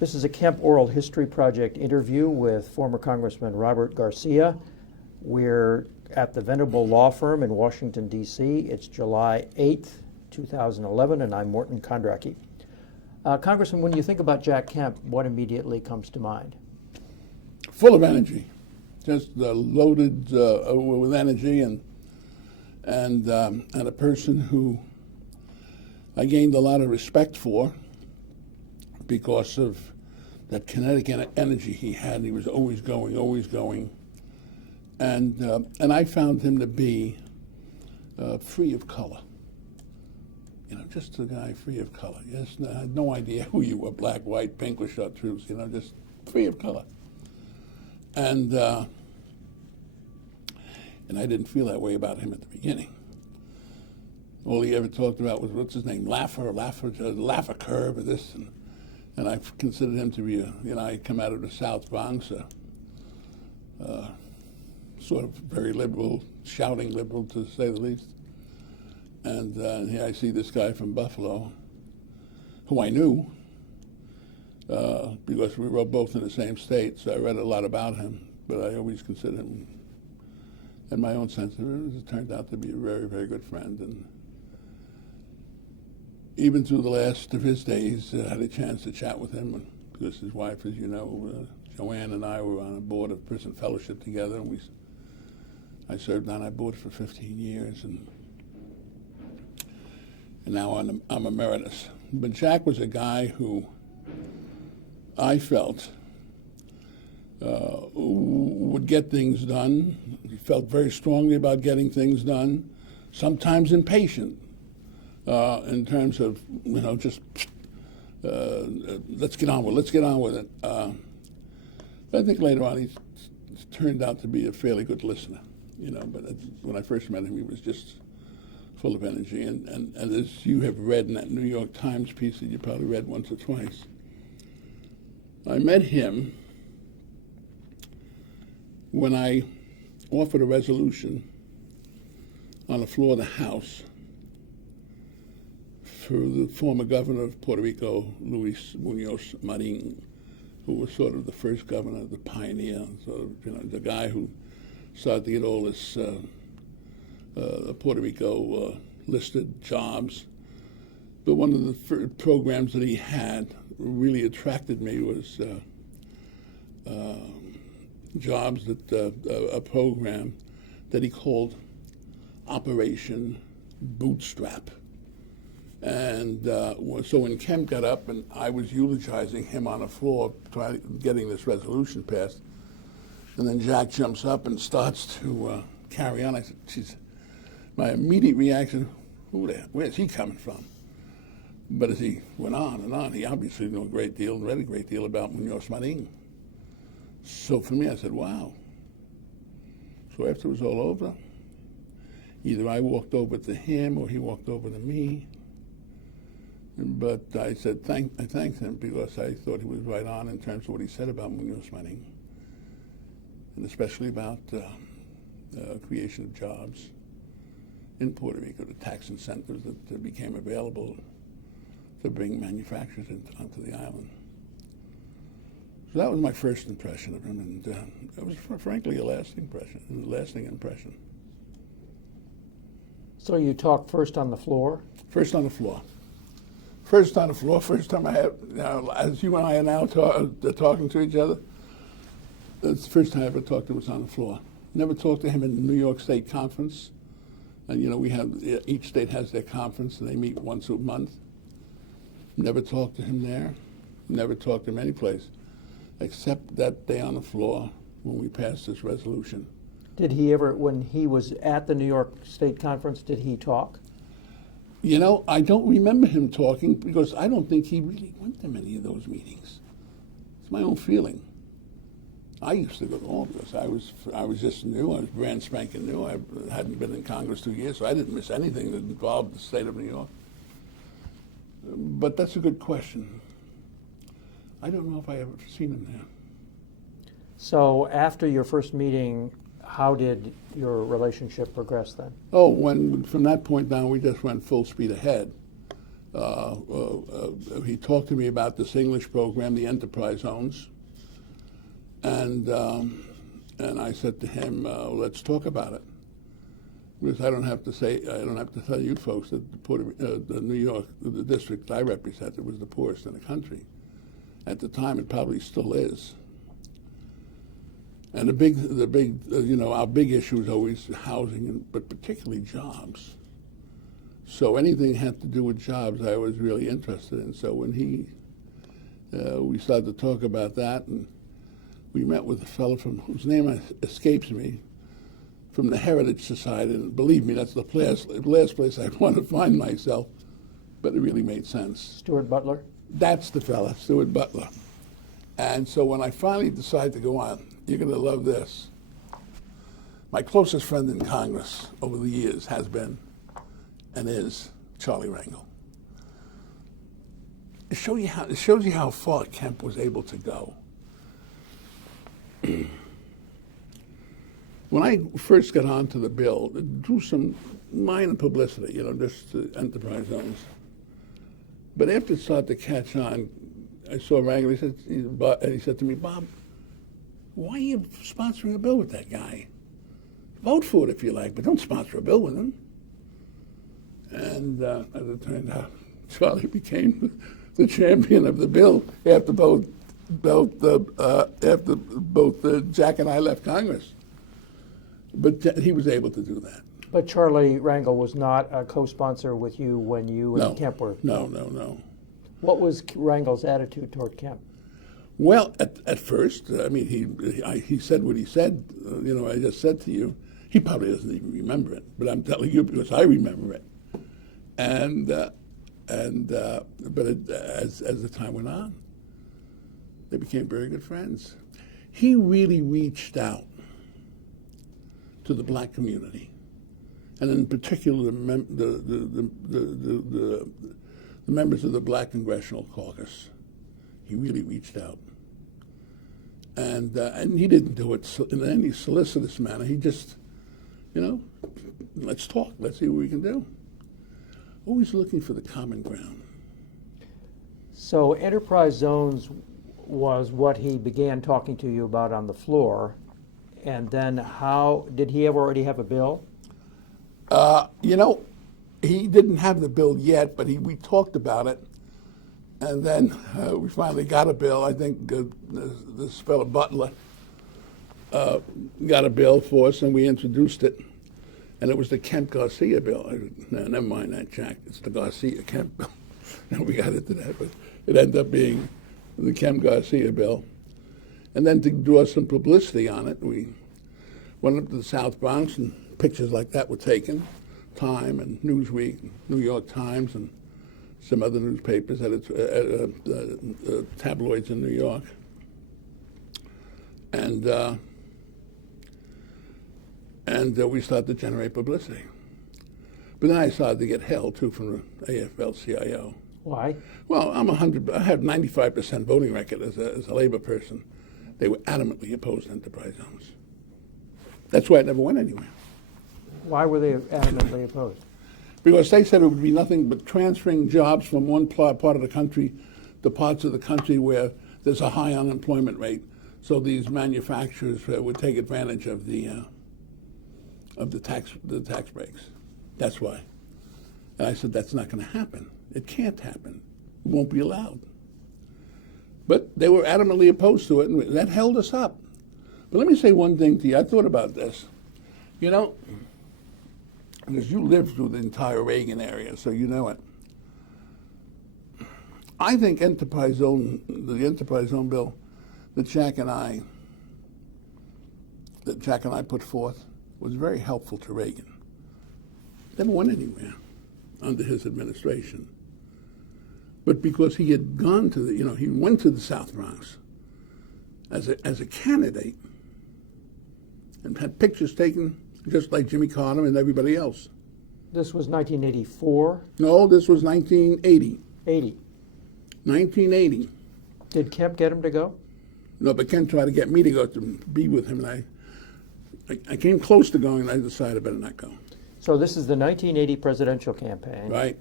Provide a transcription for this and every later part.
This is a Kemp Oral History Project interview with former Congressman Robert Garcia. We're at the venerable law firm in Washington, D.C. It's July 8th, 2011, and I'm Morton Kondracki. Congressman, when you think about Jack Kemp, what immediately comes to mind? Full of energy, just loaded with energy, and a person who I gained a lot of respect for because of that kinetic energy he had. He was always going, and I found him to be free of color. You know, just a guy free of color. Yes, I had no idea who you were, black, white, pink, or chartreuse. You know, just free of color. And I didn't feel that way about him at the beginning. All he ever talked about was, what's his name, Laffer curve, or this, and I considered him to be I come out of the South Bronx, sort of very liberal, shouting liberal to say the least. And here I see this guy from Buffalo, who I knew, because we were both in the same state, so I read a lot about him, but I always considered him, in my own sense, it turned out to be a very, very good friend. And even through the last of his days, I had a chance to chat with him, because his wife, as you know, Joanne, and I were on a board of prison fellowship together, and I served on that board for 15 years, and now I'm emeritus. But Jack was a guy who I felt would get things done. He felt very strongly about getting things done, sometimes impatient in terms of, just let's get on with it. But I think later on he turned out to be a fairly good listener, but when I first met him, he was just full of energy. And as you have read in that New York Times piece that you probably read once or twice, I met him when I offered a resolution on the floor of the House for the former governor of Puerto Rico, Luis Munoz Marin, who was sort of the first governor, the pioneer, sort of, the guy who started to get all this Puerto Rico listed jobs. But one of the programs that he had really attracted me was jobs that a program that he called Operation Bootstrap. And so when Kemp got up and I was eulogizing him on the floor, getting this resolution passed, and then Jack jumps up and starts to carry on, I said, geez, my immediate reaction, where's he coming from? But as he went on and on, he obviously knew a great deal, read a great deal about Munoz Marin. So for me, I said, wow. So after it was all over, either I walked over to him or he walked over to me. But I said, I thanked him because I thought he was right on in terms of what he said about Munoz Marin, and especially about creation of jobs in Puerto Rico, the tax incentives that became available to bring manufacturers onto the island. So that was my first impression of him, and it was frankly a lasting impression. So you talked first on the floor? First on the floor. First time I had, as you and I are now talking to each other, that's the first time I ever talked to him was on the floor. Never talked to him in the New York State Conference. And we have, each state has their conference, and they meet once a month. Never talked to him there. Never talked to him any place, except that day on the floor when we passed this resolution. Did he ever, when he was at the New York State Conference, did he talk? I don't remember him talking because I don't think he really went to many of those meetings. It's my own feeling. I used to go to all because I was just new. I was brand spanking new. I hadn't been in Congress 2 years, so I didn't miss anything that involved the state of New York. But that's a good question. I don't know if I ever seen him there. So after your first meeting, how did your relationship progress then? Oh, from that point down, we just went full speed ahead. He talked to me about this English program, the Enterprise Zones, and I said to him, "Let's talk about it." Because I don't have to tell you folks that the New York, the district I represented, was the poorest in the country. At the time, it probably still is. And our big issue is always housing, but particularly jobs. So anything that had to do with jobs, I was really interested in. So when we started to talk about that, and we met with a fellow whose name escapes me, from the Heritage Society, and believe me, that's the last place I'd want to find myself, but it really made sense. Stuart Butler? That's the fella, Stuart Butler. And so when I finally decided to go on, you're going to love this. My closest friend in Congress over the years has been and is Charlie Rangel. It shows you how far Kemp was able to go. When I first got onto the bill, it drew some minor publicity, just enterprise zones. But after it started to catch on, I saw Rangel, he said to me, "Bob, why are you sponsoring a bill with that guy? Vote for it if you like, but don't sponsor a bill with him." And as it turned out, Charlie became the champion of the bill after both Jack and I left Congress. But he was able to do that. But Charlie Rangel was not a co-sponsor with you when you and Kemp were? No. What was Rangel's attitude toward Kemp? Well, at first, I mean, he said what he said. I just said to you. He probably doesn't even remember it, but I'm telling you because I remember it. But as the time went on, they became very good friends. He really reached out to the black community, and in particular the members of the Black Congressional Caucus. He really reached out, and he didn't do it in any solicitous manner. He just, let's talk, let's see what we can do. Always looking for the common ground. So enterprise zones was what he began talking to you about on the floor. And then how, did he already have a bill? He didn't have the bill yet, but we talked about it. And then we finally got a bill. I think this fellow Butler got a bill for us, and we introduced it. And it was the Kemp-Garcia bill. No, never mind that, Jack. It's the Garcia-Kemp bill. And we got into that, but it ended up being the Kemp-Garcia bill. And then to draw some publicity on it, we went up to the South Bronx, and pictures like that were taken. Time and Newsweek, New York Times, and some other newspapers, tabloids in New York. And we started to generate publicity. But then I started to get hell, too, from the AFL-CIO. Why? Well, I have 95% voting record as a labor person. They were adamantly opposed to enterprise zones. That's why it never went anywhere. Why were they adamantly opposed? Because they said it would be nothing but transferring jobs from one part of the country to parts of the country where there's a high unemployment rate. So these manufacturers would take advantage of the tax breaks. That's why. And I said, that's not going to happen. It can't happen. It won't be allowed. But they were adamantly opposed to it, and that held us up. But let me say one thing to you. I thought about this. Because you lived through the entire Reagan area, so you know it. I think the enterprise zone bill that Jack and I put forth was very helpful to Reagan. Never went anywhere under his administration. But because he had gone to he went to the South Bronx as a candidate and had pictures taken just like Jimmy Carter and everybody else. This was 1984? No, this was 1980. 1980. Did Kemp get him to go? No, but Kemp tried to get me to go to be with him, and I came close to going, and I decided I better not go. So this is the 1980 presidential campaign. Right.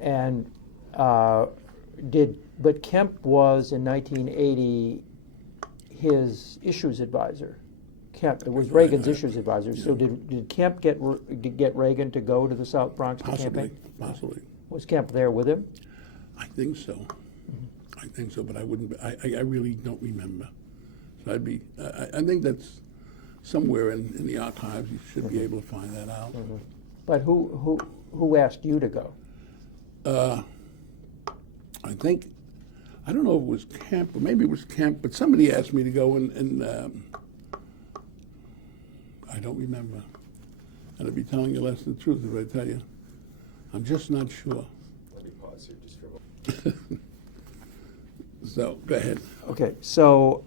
And But Kemp was in 1980 his issues advisor. Kemp, it was Reagan's issues advisor. Yeah. So did Kemp get Reagan to go to the South Bronx to campaign? Possibly. Was Kemp there with him? I think so. I think so, but I wouldn't. I really don't remember. So I'd be. I think that's somewhere in the archives. You should be able to find that out. But who asked you to go? I think. I don't know if it was Kemp, or maybe it was Kemp, but somebody asked me to go, and I don't remember. And I'd be telling you less than the truth if I tell you. I'm just not sure. Let me pause here just for a moment. So go ahead. Okay, so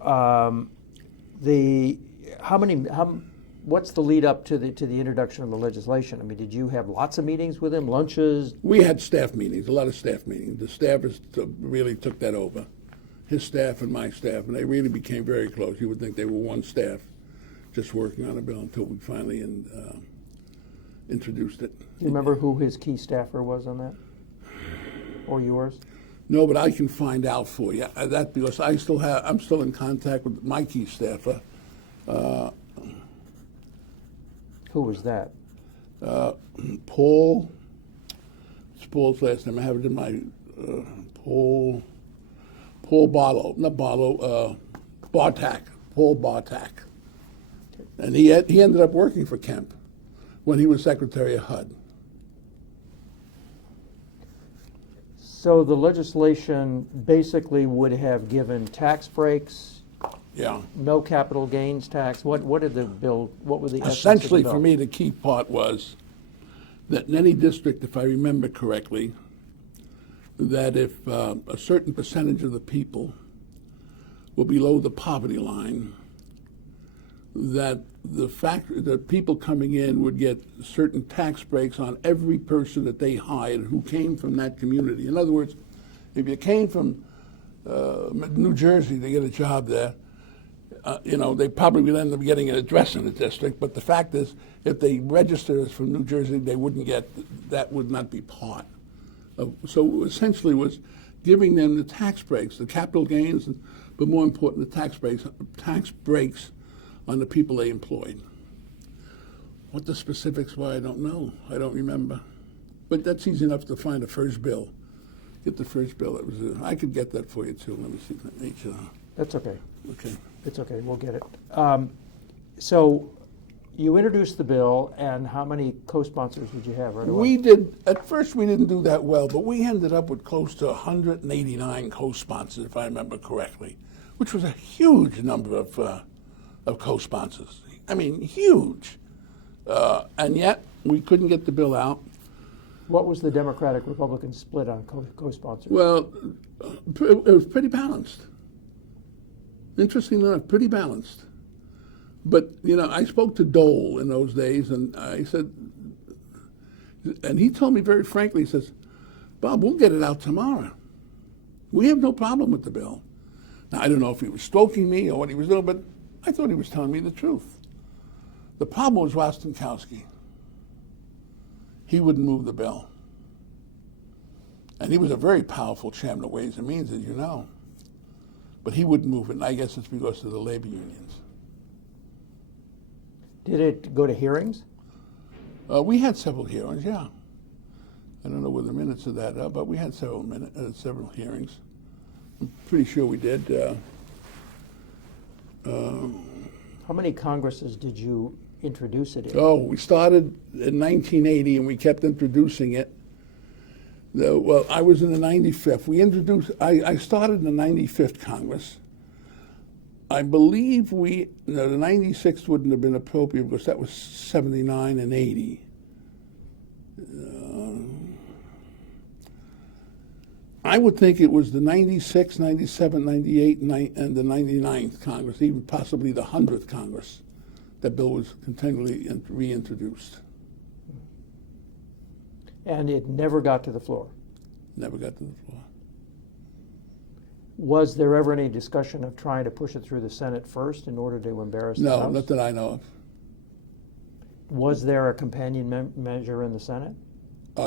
what's the lead up to the introduction of the legislation? I mean, did you have lots of meetings with him, lunches? We had staff meetings, a lot of staff meetings. The staffers really took that over, his staff and my staff, and they really became very close. You would think they were one staff, just working on a bill until we finally introduced it. Do you remember who his key staffer was on that, or yours? No, but I can find out for you. That because I'm still in contact with my key staffer. Who was that? Paul. It's Paul's last name. I have it in my Paul Barlow, not Barlow. Bartak. Paul Bartak. And he ended up working for Kemp when he was Secretary of HUD. So the legislation basically would have given tax breaks, Yeah. no capital gains tax. What did the bill? What were the essence of the Essentially, bill? for me, the key part was that in any district, if I remember correctly, that if a certain percentage of the people were below the poverty line, that the people coming in would get certain tax breaks on every person that they hired who came from that community. In other words, if you came from New Jersey to get a job there, they probably would end up getting an address in the district. But the fact is, if they registered as from New Jersey, they wouldn't get, that would not be part of. So essentially was giving them the tax breaks, the capital gains, but more important, the tax breaks on the people they employed. What the specifics were, I don't know. I don't remember. But that's easy enough to find the first bill. Get the first bill. I could get that for you too. Let me see. That's okay. Okay. It's okay. We'll get it. So you introduced the bill, and how many co-sponsors did you have right away? At first we didn't do that well, but we ended up with close to 189 co-sponsors, if I remember correctly, which was a huge number of co-sponsors. I mean, huge. And yet, we couldn't get the bill out. What was the Democratic-Republican split on co-sponsors? Well, it was pretty balanced. Interestingly enough, pretty balanced. But, I spoke to Dole in those days, and I said, and he told me very frankly, he says, Bob, we'll get it out tomorrow. We have no problem with the bill. Now, I don't know if he was stroking me or what he was doing, but I thought he was telling me the truth. The problem was Rostenkowski. He wouldn't move the bill. And he was a very powerful chairman of Ways and Means, as you know. But he wouldn't move it, and I guess it's because of the labor unions. Did it go to hearings? We had several hearings, yeah. I don't know where the minutes of that are, but we had several hearings. I'm pretty sure we did. How many Congresses did you introduce it in? Oh, we started in 1980, and we kept introducing it. Well, I was in the 95th. I started in the 95th Congress. I believe the 96th wouldn't have been appropriate because that was 79 and 80. I would think it was the 96, 97, 98, and the 99th Congress, even possibly the 100th Congress, that bill was continually reintroduced. And it never got to the floor? Never got to the floor. Was there ever any discussion of trying to push it through the Senate first in order to embarrass the House? No, not that I know of. Was there a companion measure in the Senate?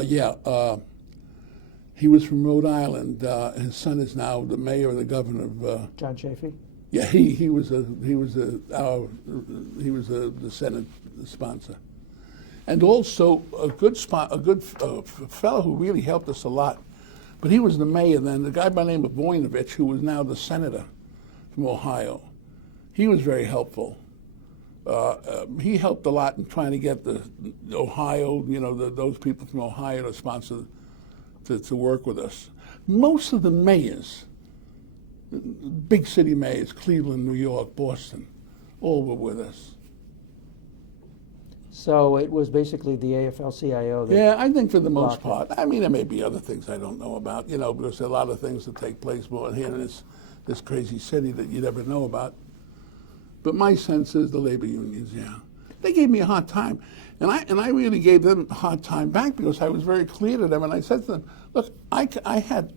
Yeah. He was from Rhode Island. His son is now the mayor and the governor of. John Chafee? Yeah, he was the Senate sponsor, and also a good fellow who really helped us a lot. But he was the mayor then. The guy by the name of Voinovich, who was now the senator from Ohio, he was very helpful. He helped a lot in trying to get the Ohio, those people from Ohio to sponsor, to work with us. Most of the mayors, big city mayors, Cleveland, New York, Boston, all were with us. So it was basically the AFL-CIO that... Yeah, I think for the most blocked part. I mean, there may be other things I don't know about, because there are a lot of things that take place more here in this crazy city that you never know about. But my sense is the labor unions, yeah. They gave me a hard time. And I really gave them a hard time back because I was very clear to them. And I said to them, look, I had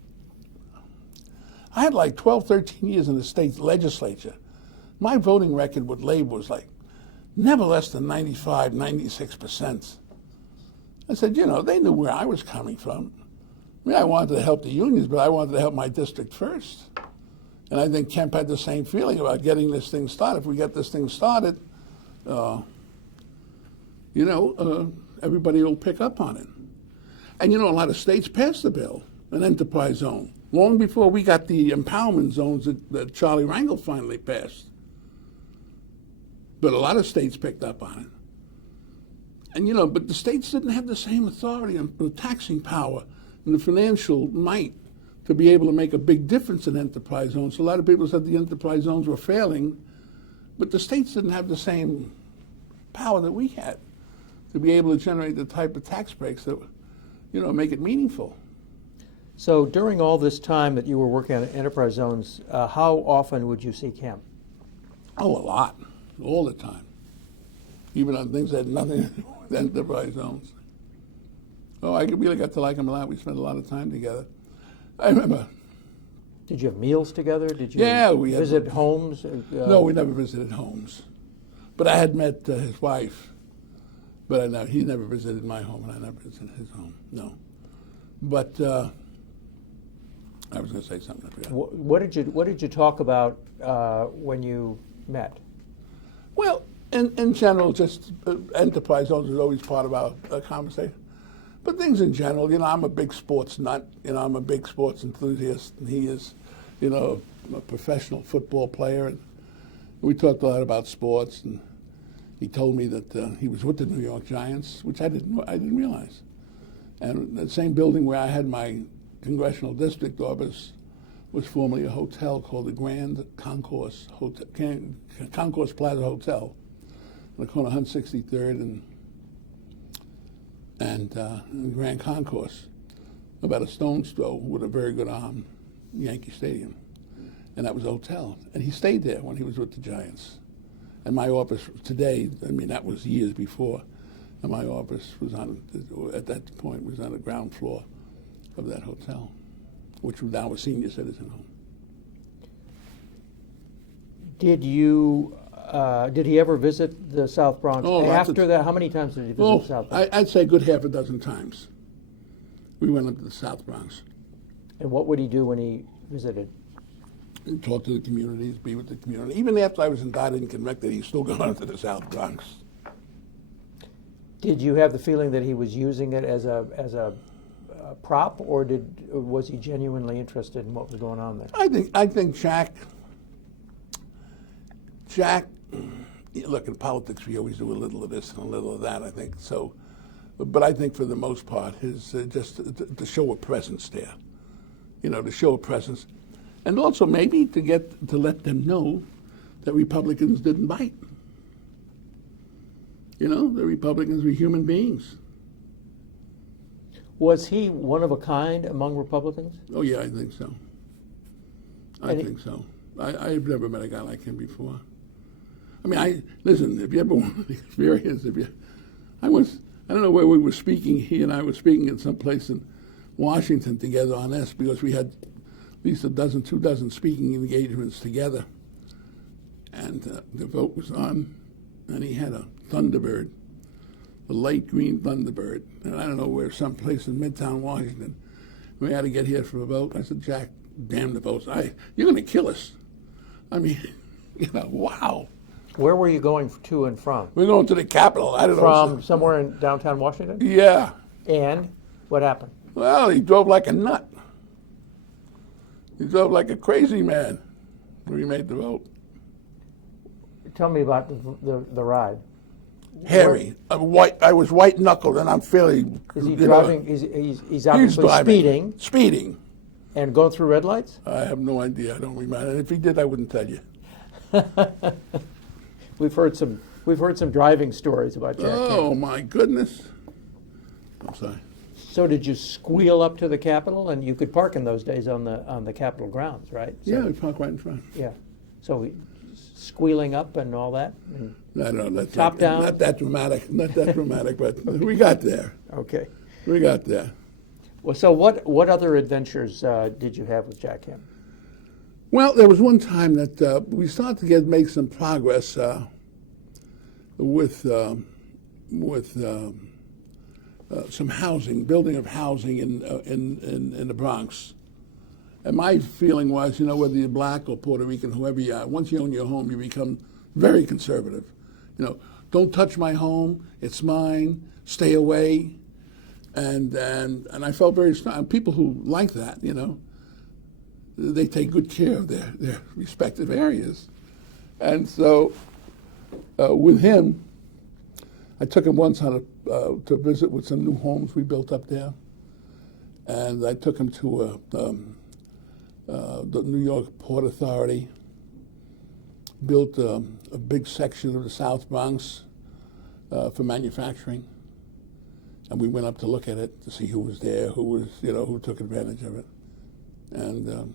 like 12, 13 years in the state legislature. My voting record with labor was like never less than 95, 96%. I said, they knew where I was coming from. I mean, I wanted to help the unions, but I wanted to help my district first. And I think Kemp had the same feeling about getting this thing started. If we get this thing started, everybody will pick up on it. And a lot of states passed the bill, an enterprise zone, long before we got the empowerment zones that Charlie Rangel finally passed. But a lot of states picked up on it. And, but the states didn't have the same authority and the taxing power and the financial might to be able to make a big difference in enterprise zones. So a lot of people said the enterprise zones were failing, but the states didn't have the same power that we had to be able to generate the type of tax breaks that, make it meaningful. So during all this time that you were working on enterprise zones, how often would you see Kemp? Oh, a lot. All the time. Even on things that had nothing to do with enterprise zones. Oh, I really got to like him a lot. We spent a lot of time together. I remember. Did you have meals together? Did you we visit homes? No, we never visited homes. But I had met his wife. But he never visited my home, and I never visited his home. No. But I was going to say something. I forgot. What did you talk about when you met? Well, in general, just enterprise zones was always part of our conversation. But things in general, I'm a big sports nut. I'm a big sports enthusiast, and he is, a professional football player. And we talked a lot about sports, and he told me that he was with the New York Giants, which I didn't realize. And the same building where I had my congressional district office was formerly a hotel called the Grand Concourse Hotel, Concourse Plaza Hotel, on the corner of 163rd and Grand Concourse, about a stone's throw with a very good Yankee Stadium. And that was a hotel. And he stayed there when he was with the Giants. And my office today, that was years before, and my office was at that point, was on the ground floor of that hotel, which was now a senior citizen home. Did he ever visit the South Bronx after that? How many times did he visit the South Bronx? I'd say a good half a dozen times. We went up to the South Bronx. And what would he do when he visited? Talk to the communities, be with the community. Even after I was indicted and convicted, he's still going to the South Bronx. Did you have the feeling that he was using it as a prop, or was he genuinely interested in what was going on there? I think Jack. Look, in politics we always do a little of this and a little of that. I think so, but I think for the most part, his just to show a presence there, to show a presence. And also maybe to let them know that Republicans didn't bite. The Republicans were human beings. Was he one of a kind among Republicans? Oh yeah, I think so. I think so. I've never met a guy like him before. Listen, if you ever want the experience, I don't know where we were speaking, he and I were speaking at some place in Washington together on this, because we had at least 2 dozen speaking engagements together. And the vote was on, and he had a Thunderbird, a light green Thunderbird. And I don't know where, someplace in Midtown Washington. We had to get here for a vote. I said, Jack, damn the votes. You're going to kill us. I mean, wow. Where were you going to and from? We're going to the Capitol. I don't know. From somewhere in downtown Washington? Yeah. And what happened? Well, he drove like a nut. He drove like a crazy man when he made the vote. Tell me about the ride. Hairy. I was white knuckled, and I'm fairly. Is he driving? He's obviously driving. speeding Speeding. and going through red lights. I have no idea. I don't remember. And if he did, I wouldn't tell you. We've heard some driving stories about Jack Kemp. Oh my goodness. I'm sorry. So did you squeal up to the Capitol? And you could park in those days on the Capitol grounds, right? So, Yeah, we parked right in front. Yeah. So squealing up and all that. And No, that's top down? Not that dramatic. Not that dramatic, but we got there. okay. We got there. Well, so what other adventures did you have with Jack Kemp? Well, there was one time that we started to make some progress with some housing, building of housing in the Bronx. And my feeling was, whether you're black or Puerto Rican, whoever you are, once you own your home, you become very conservative. Don't touch my home; it's mine. Stay away. And I felt very strong. People who like that, they take good care of their respective areas. And so with him, I took him once on to visit with some new homes we built up there. And I took him to the New York Port Authority, built a big section of the South Bronx for manufacturing. And we went up to look at it to see who was there, who took advantage of it. And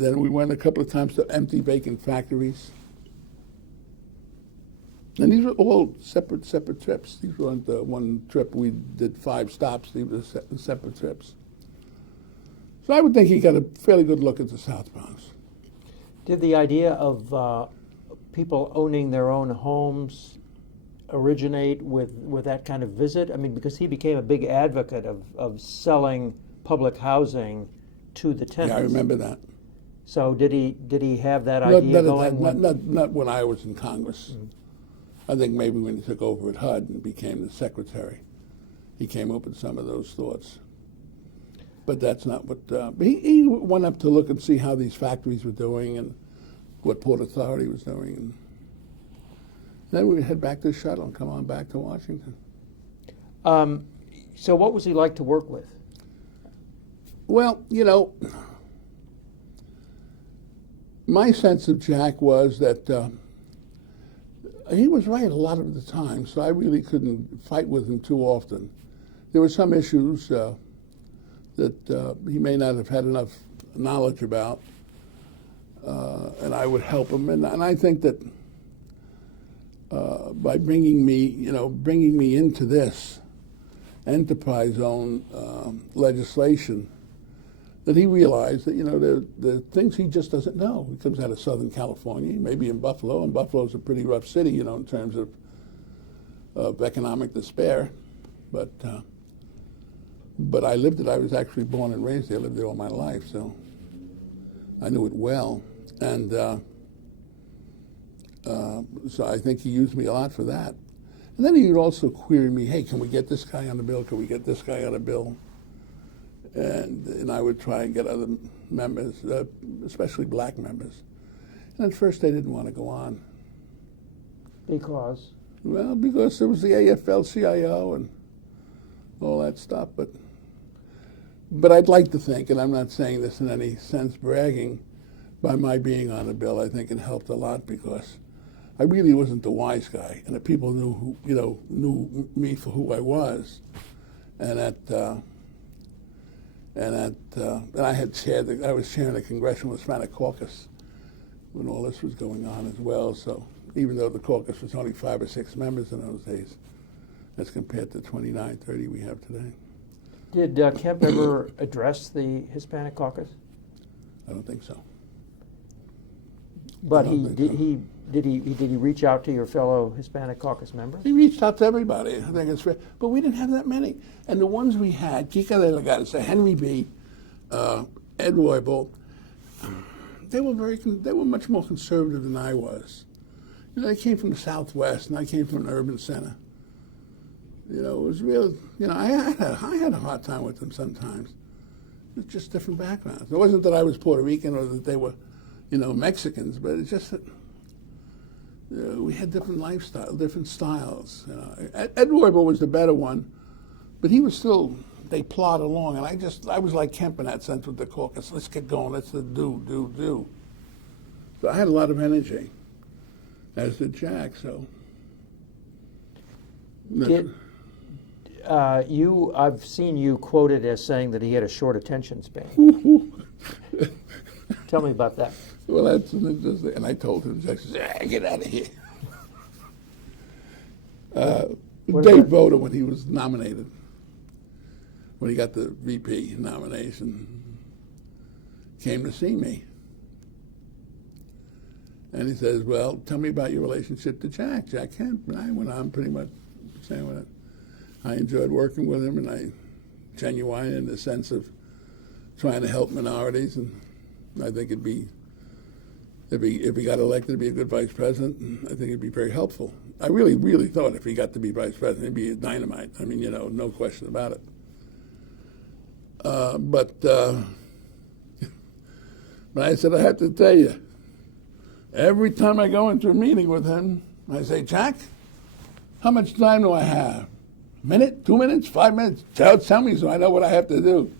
then we went a couple of times to empty vacant factories. And these were all separate trips. These weren't one trip. We did 5 stops. These were separate trips. So I would think he got a fairly good look at the South Bronx. Did the idea of people owning their own homes originate with that kind of visit? I mean, because he became a big advocate of selling public housing to the tenants. Yeah, I remember that. So did he have that idea going? Not when I was in Congress. Mm-hmm. I think maybe when he took over at HUD and became the secretary, he came up with some of those thoughts. But that's not what. He went up to look and see how these factories were doing and what Port Authority was doing. And then we would head back to the shuttle and come on back to Washington. So what was he like to work with? Well, my sense of Jack was that he was right a lot of the time, so I really couldn't fight with him too often. There were some issues that he may not have had enough knowledge about, and I would help him. And I think that by bringing me into this enterprise zone legislation, that he realized that there are things he just doesn't know. He comes out of Southern California, maybe in Buffalo, and Buffalo's a pretty rough city, in terms of economic despair. But I lived it. I was actually born and raised there. I lived there all my life, so I knew it well. And so I think he used me a lot for that. And then he would also query me, hey, can we get this guy on the bill? Can we get this guy on a bill? And I would try and get other members, especially black members. And at first they didn't want to go on. Because? Well, because there was the AFL-CIO and all that stuff. But I'd like to think, and I'm not saying this in any sense bragging, by my being on the bill, I think it helped a lot because I really wasn't the wise guy, and the people knew me for who I was, and I was chairing the Congressional Hispanic Caucus when all this was going on as well. So even though the caucus was only 5 or 6 members in those days, as compared to 29, 30 we have today. Did Kemp ever address the Hispanic caucus? I don't think so. But he Did he reach out to your fellow Hispanic caucus members? He reached out to everybody. I think it's fair. But we didn't have that many. And the ones we had, Kika de la Garza, Henry B., Ed Roybal, they were much more conservative than I was. You know, they came from the Southwest, and I came from an urban center. You know, it was real. You know, I had a hard time with them sometimes. It's just different backgrounds. It wasn't that I was Puerto Rican or that they were, you know, Mexicans, but it's just that we had different lifestyles, different styles. You know, Ed Roybal was the better one, but he was still. They plod along, and I was like Kemp in that sense with the caucus. Let's get going. Let's do. So I had a lot of energy, as did Jack. So. I've seen you quoted as saying that he had a short attention span. Tell me about that. Well, that's interesting. And I told him, Jack says, get out of here. Dave Voda, when he was nominated, when he got the VP nomination, came to see me. And he says, well, tell me about your relationship to Jack Kemp. And I went on pretty much saying what I enjoyed working with him, and I genuine in the sense of trying to help minorities, and I think it'd be if he got elected, it'd be a good vice president, and I think it'd be very helpful. I really, really thought if he got to be vice president, he'd be a dynamite. I mean, you know, no question about it. But I said, I have to tell you, every time I go into a meeting with him, I say, Jack, how much time do I have? A minute, 2 minutes, 5 minutes? Tell me so I know what I have to do.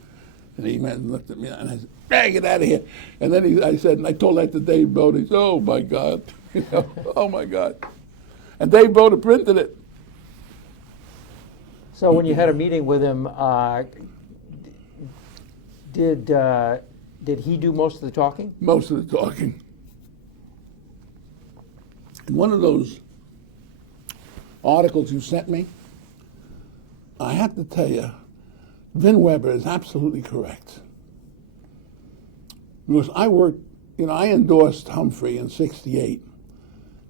And he went and looked at me, and I said, hey, get out of here. And then I said, and I told that to Dave Voda. He said, oh, my God. You know, oh, my God. And Dave Voda printed it. So when you had a meeting with him, did he do most of the talking? Most of the talking. In one of those articles you sent me, I have to tell you, Vin Weber is absolutely correct. Because I worked, you know, I endorsed Humphrey in '68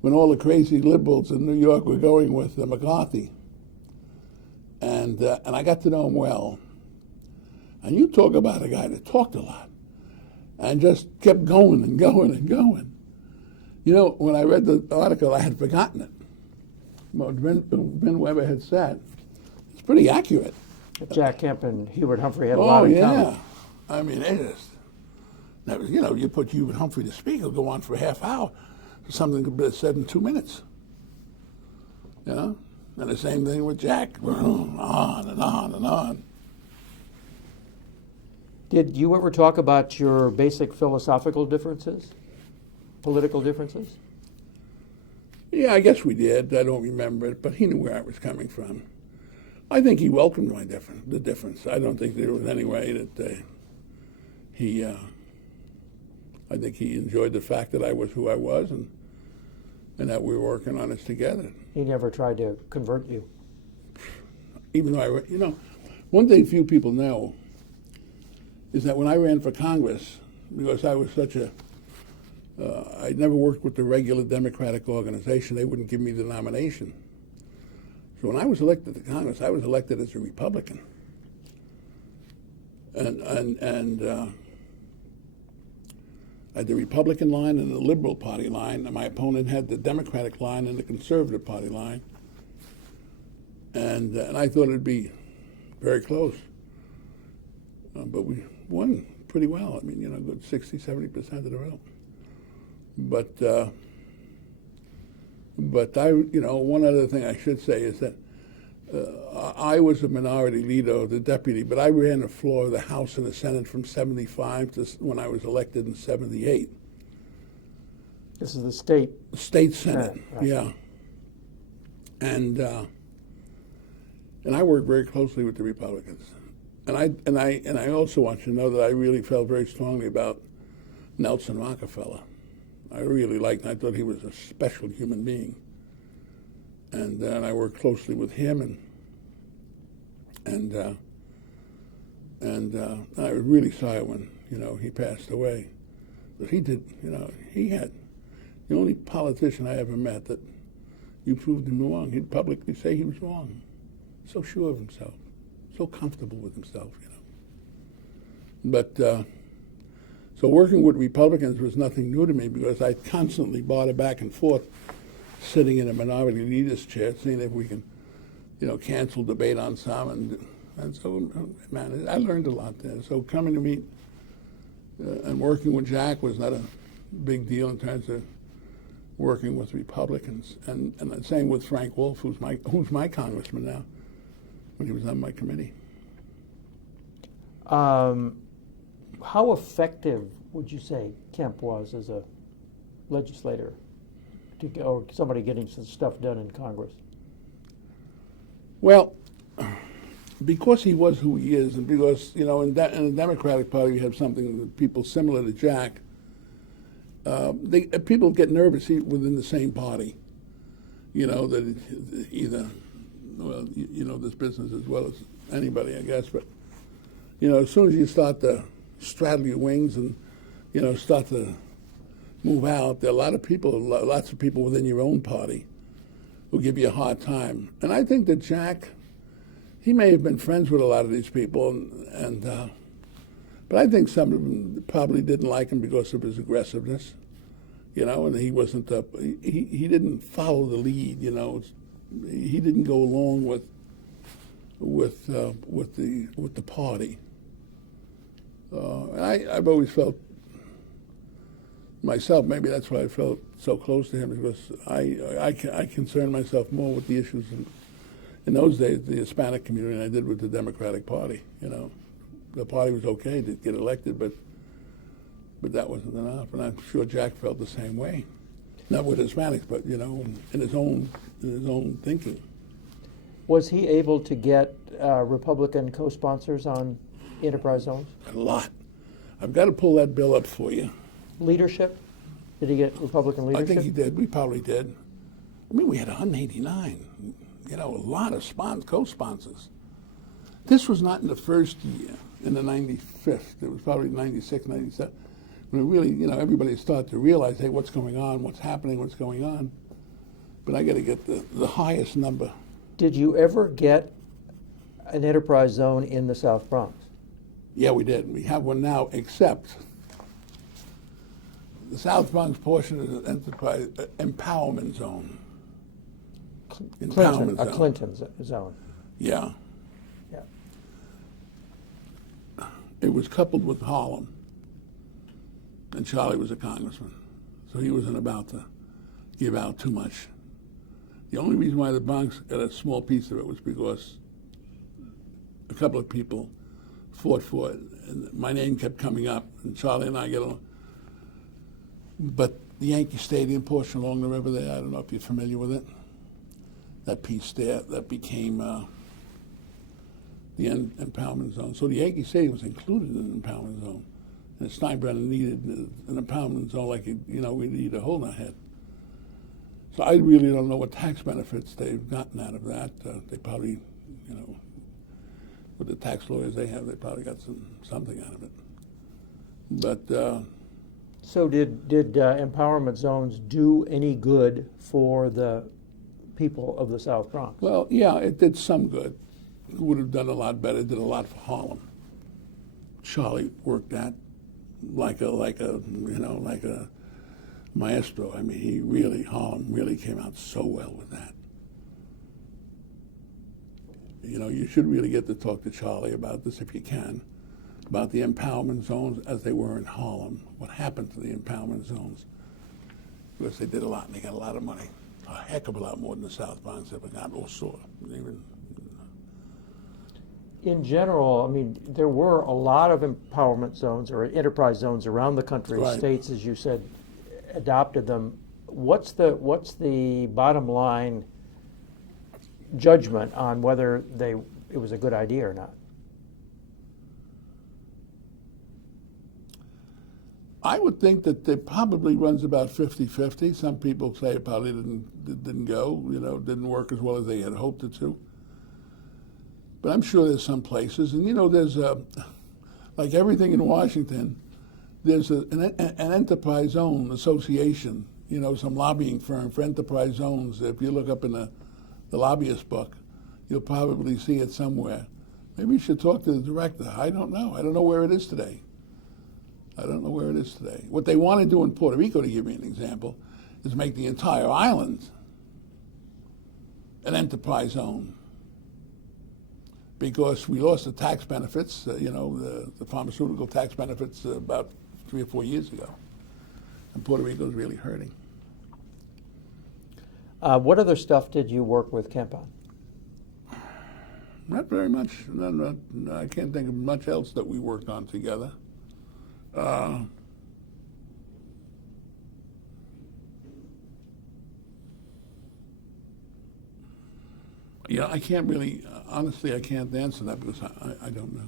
when all the crazy liberals in New York were going with McCarthy. And I got to know him well. And you talk about a guy that talked a lot and just kept going and going and going. You know, when I read the article, I had forgotten it. What Vin Weber had said. It's pretty accurate. Jack Kemp and Hubert Humphrey had a lot in common. Oh, yeah. I mean, it is. You know, you put Hubert Humphrey to speak, it'll go on for a half hour. Something could be said in 2 minutes. You know? And the same thing with Jack. On and on and on. Did you ever talk about your basic philosophical differences? Political differences? Yeah, I guess we did. I don't remember it, but he knew where I was coming from. I think he welcomed the difference. I don't think there was any way that I think he enjoyed the fact that I was who I was and that we were working on this together. He never tried to convert you? Even though you know, one thing few people know is that when I ran for Congress, because I was such a I'd never worked with the regular Democratic organization. They wouldn't give me the nomination. So when I was elected to Congress, I was elected as a Republican. And I had the Republican line and the Liberal Party line, and my opponent had the Democratic line and the Conservative Party line. And I thought it'd be very close. But we won pretty well. I mean, you know, good 60, 70% of the vote. But I, you know, one other thing I should say is that I was a minority leader, the deputy, but I ran the floor of the House and the Senate from '75 to when I was elected in '78. This is the state Senate, right. Yeah. And I worked very closely with the Republicans, and I also want you to know that I really felt very strongly about Nelson Rockefeller. I really liked him. I thought he was a special human being. And I worked closely with him, and I was really sorry when, you know, he passed away. But he did, you know, he had, the only politician I ever met that you proved him wrong. He'd publicly say he was wrong. So sure of himself, so comfortable with himself, you know. But so working with Republicans was nothing new to me because I constantly bartered back and forth, sitting in a minority leader's chair, seeing if we can, you know, cancel debate on some, and so, man, I learned a lot there. So coming to meet and working with Jack was not a big deal in terms of working with Republicans, and the same with Frank Wolf, who's my congressman now, when he was on my committee. How effective would you say Kemp was as a legislator, or somebody getting some stuff done in Congress? Well, because he was who he is, and because, you know, in the Democratic Party, you have something that people similar to Jack. People get nervous within the same party, you know, that either, well, you know this business as well as anybody, I guess, but, you know, as soon as you start to straddle your wings and, you know, start to move out, there are lots of people within your own party who give you a hard time. And I think that Jack, he may have been friends with a lot of these people, but I think some of them probably didn't like him because of his aggressiveness, you know, and he wasn't he didn't follow the lead, you know. He didn't go along with the party. I've always felt myself, maybe that's why I felt so close to him, because I concerned myself more with the issues in those days, the Hispanic community, than I did with the Democratic Party, you know. The party was okay to get elected, but that wasn't enough. And I'm sure Jack felt the same way. Not with Hispanics, but, you know, in his own thinking. Was he able to get Republican co-sponsors on enterprise zones? A lot. I've got to pull that bill up for you. Leadership? Did he get Republican leadership? I think he did. We probably did. I mean, we had 189. You know, a lot of co-sponsors. This was not in the first year, in the 95th. It was probably 96, 97. When really, you know, everybody started to realize, hey, what's going on, what's happening, what's going on. But I got to get the highest number. Did you ever get an enterprise zone in the South Bronx? Yeah, we did. We have one now, except the South Bronx portion is an enterprise empowerment zone. Clinton zone. Yeah. Yeah. It was coupled with Harlem, and Charlie was a congressman, so he wasn't about to give out too much. The only reason why the Bronx got a small piece of it was because a couple of people fought for it, and my name kept coming up, and Charlie and I get along. But the Yankee Stadium portion along the river there, I don't know if you're familiar with it, that piece there, that became the empowerment zone. So the Yankee Stadium was included in the empowerment zone. And Steinbrenner needed an empowerment zone like, you know, we need a hole in our head. So I really don't know what tax benefits they've gotten out of that. They probably, you know, with the tax lawyers they have, they probably got something out of it. But so did empowerment zones do any good for the people of the South Bronx? Well, yeah, it did some good. It would have done a lot better. It did a lot for Harlem. Charlie worked that like a maestro. I mean, Harlem really came out so well with that. You know, you should really get to talk to Charlie about this if you can, about the empowerment zones as they were in Harlem. What happened to the empowerment zones? Because they did a lot and they got a lot of money. A heck of a lot more than the South Bronx ever got or saw. In general, I mean, there were a lot of empowerment zones or enterprise zones around the country. Right. States, as you said, adopted them. What's the bottom line judgment on whether it was a good idea or not? I would think that it probably runs about 50-50. Some people say it probably didn't go, you know, didn't work as well as they had hoped it to. But I'm sure there's some places, and you know, there's like everything in Washington, there's an enterprise zone association, some lobbying firm for enterprise zones. If you look up in the lobbyist book, you'll probably see it somewhere. Maybe you should talk to the director. I don't know. I don't know where it is today. What they want to do in Puerto Rico, to give you an example, is make the entire island an enterprise zone. Because we lost the tax benefits, the pharmaceutical tax benefits about 3 or 4 years ago. And Puerto Rico is really hurting. What other stuff did you work with Kemp on? Not very much. I can't think of much else that we worked on together. I can't really, honestly, I can't answer that because I don't know.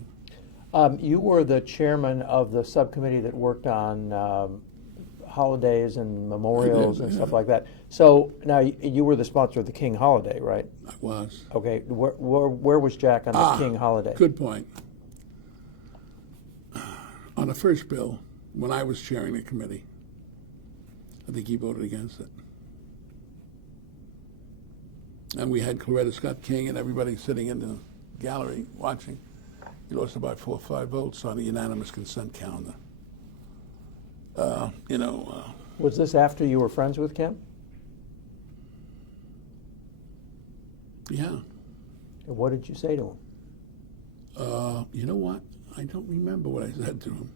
You were the chairman of the subcommittee that worked on holidays and memorials and stuff like that. So now you were the sponsor of the King holiday, right? I was. Okay. Where was Jack on the King holiday? Good point. On the first bill, when I was chairing the committee, I think he voted against it. And we had Coretta Scott King and everybody sitting in the gallery watching. He lost about 4 or 5 votes on a unanimous consent calendar. Was this after you were friends with Kemp? Yeah. And what did you say to him? You know what? I don't remember what I said to him,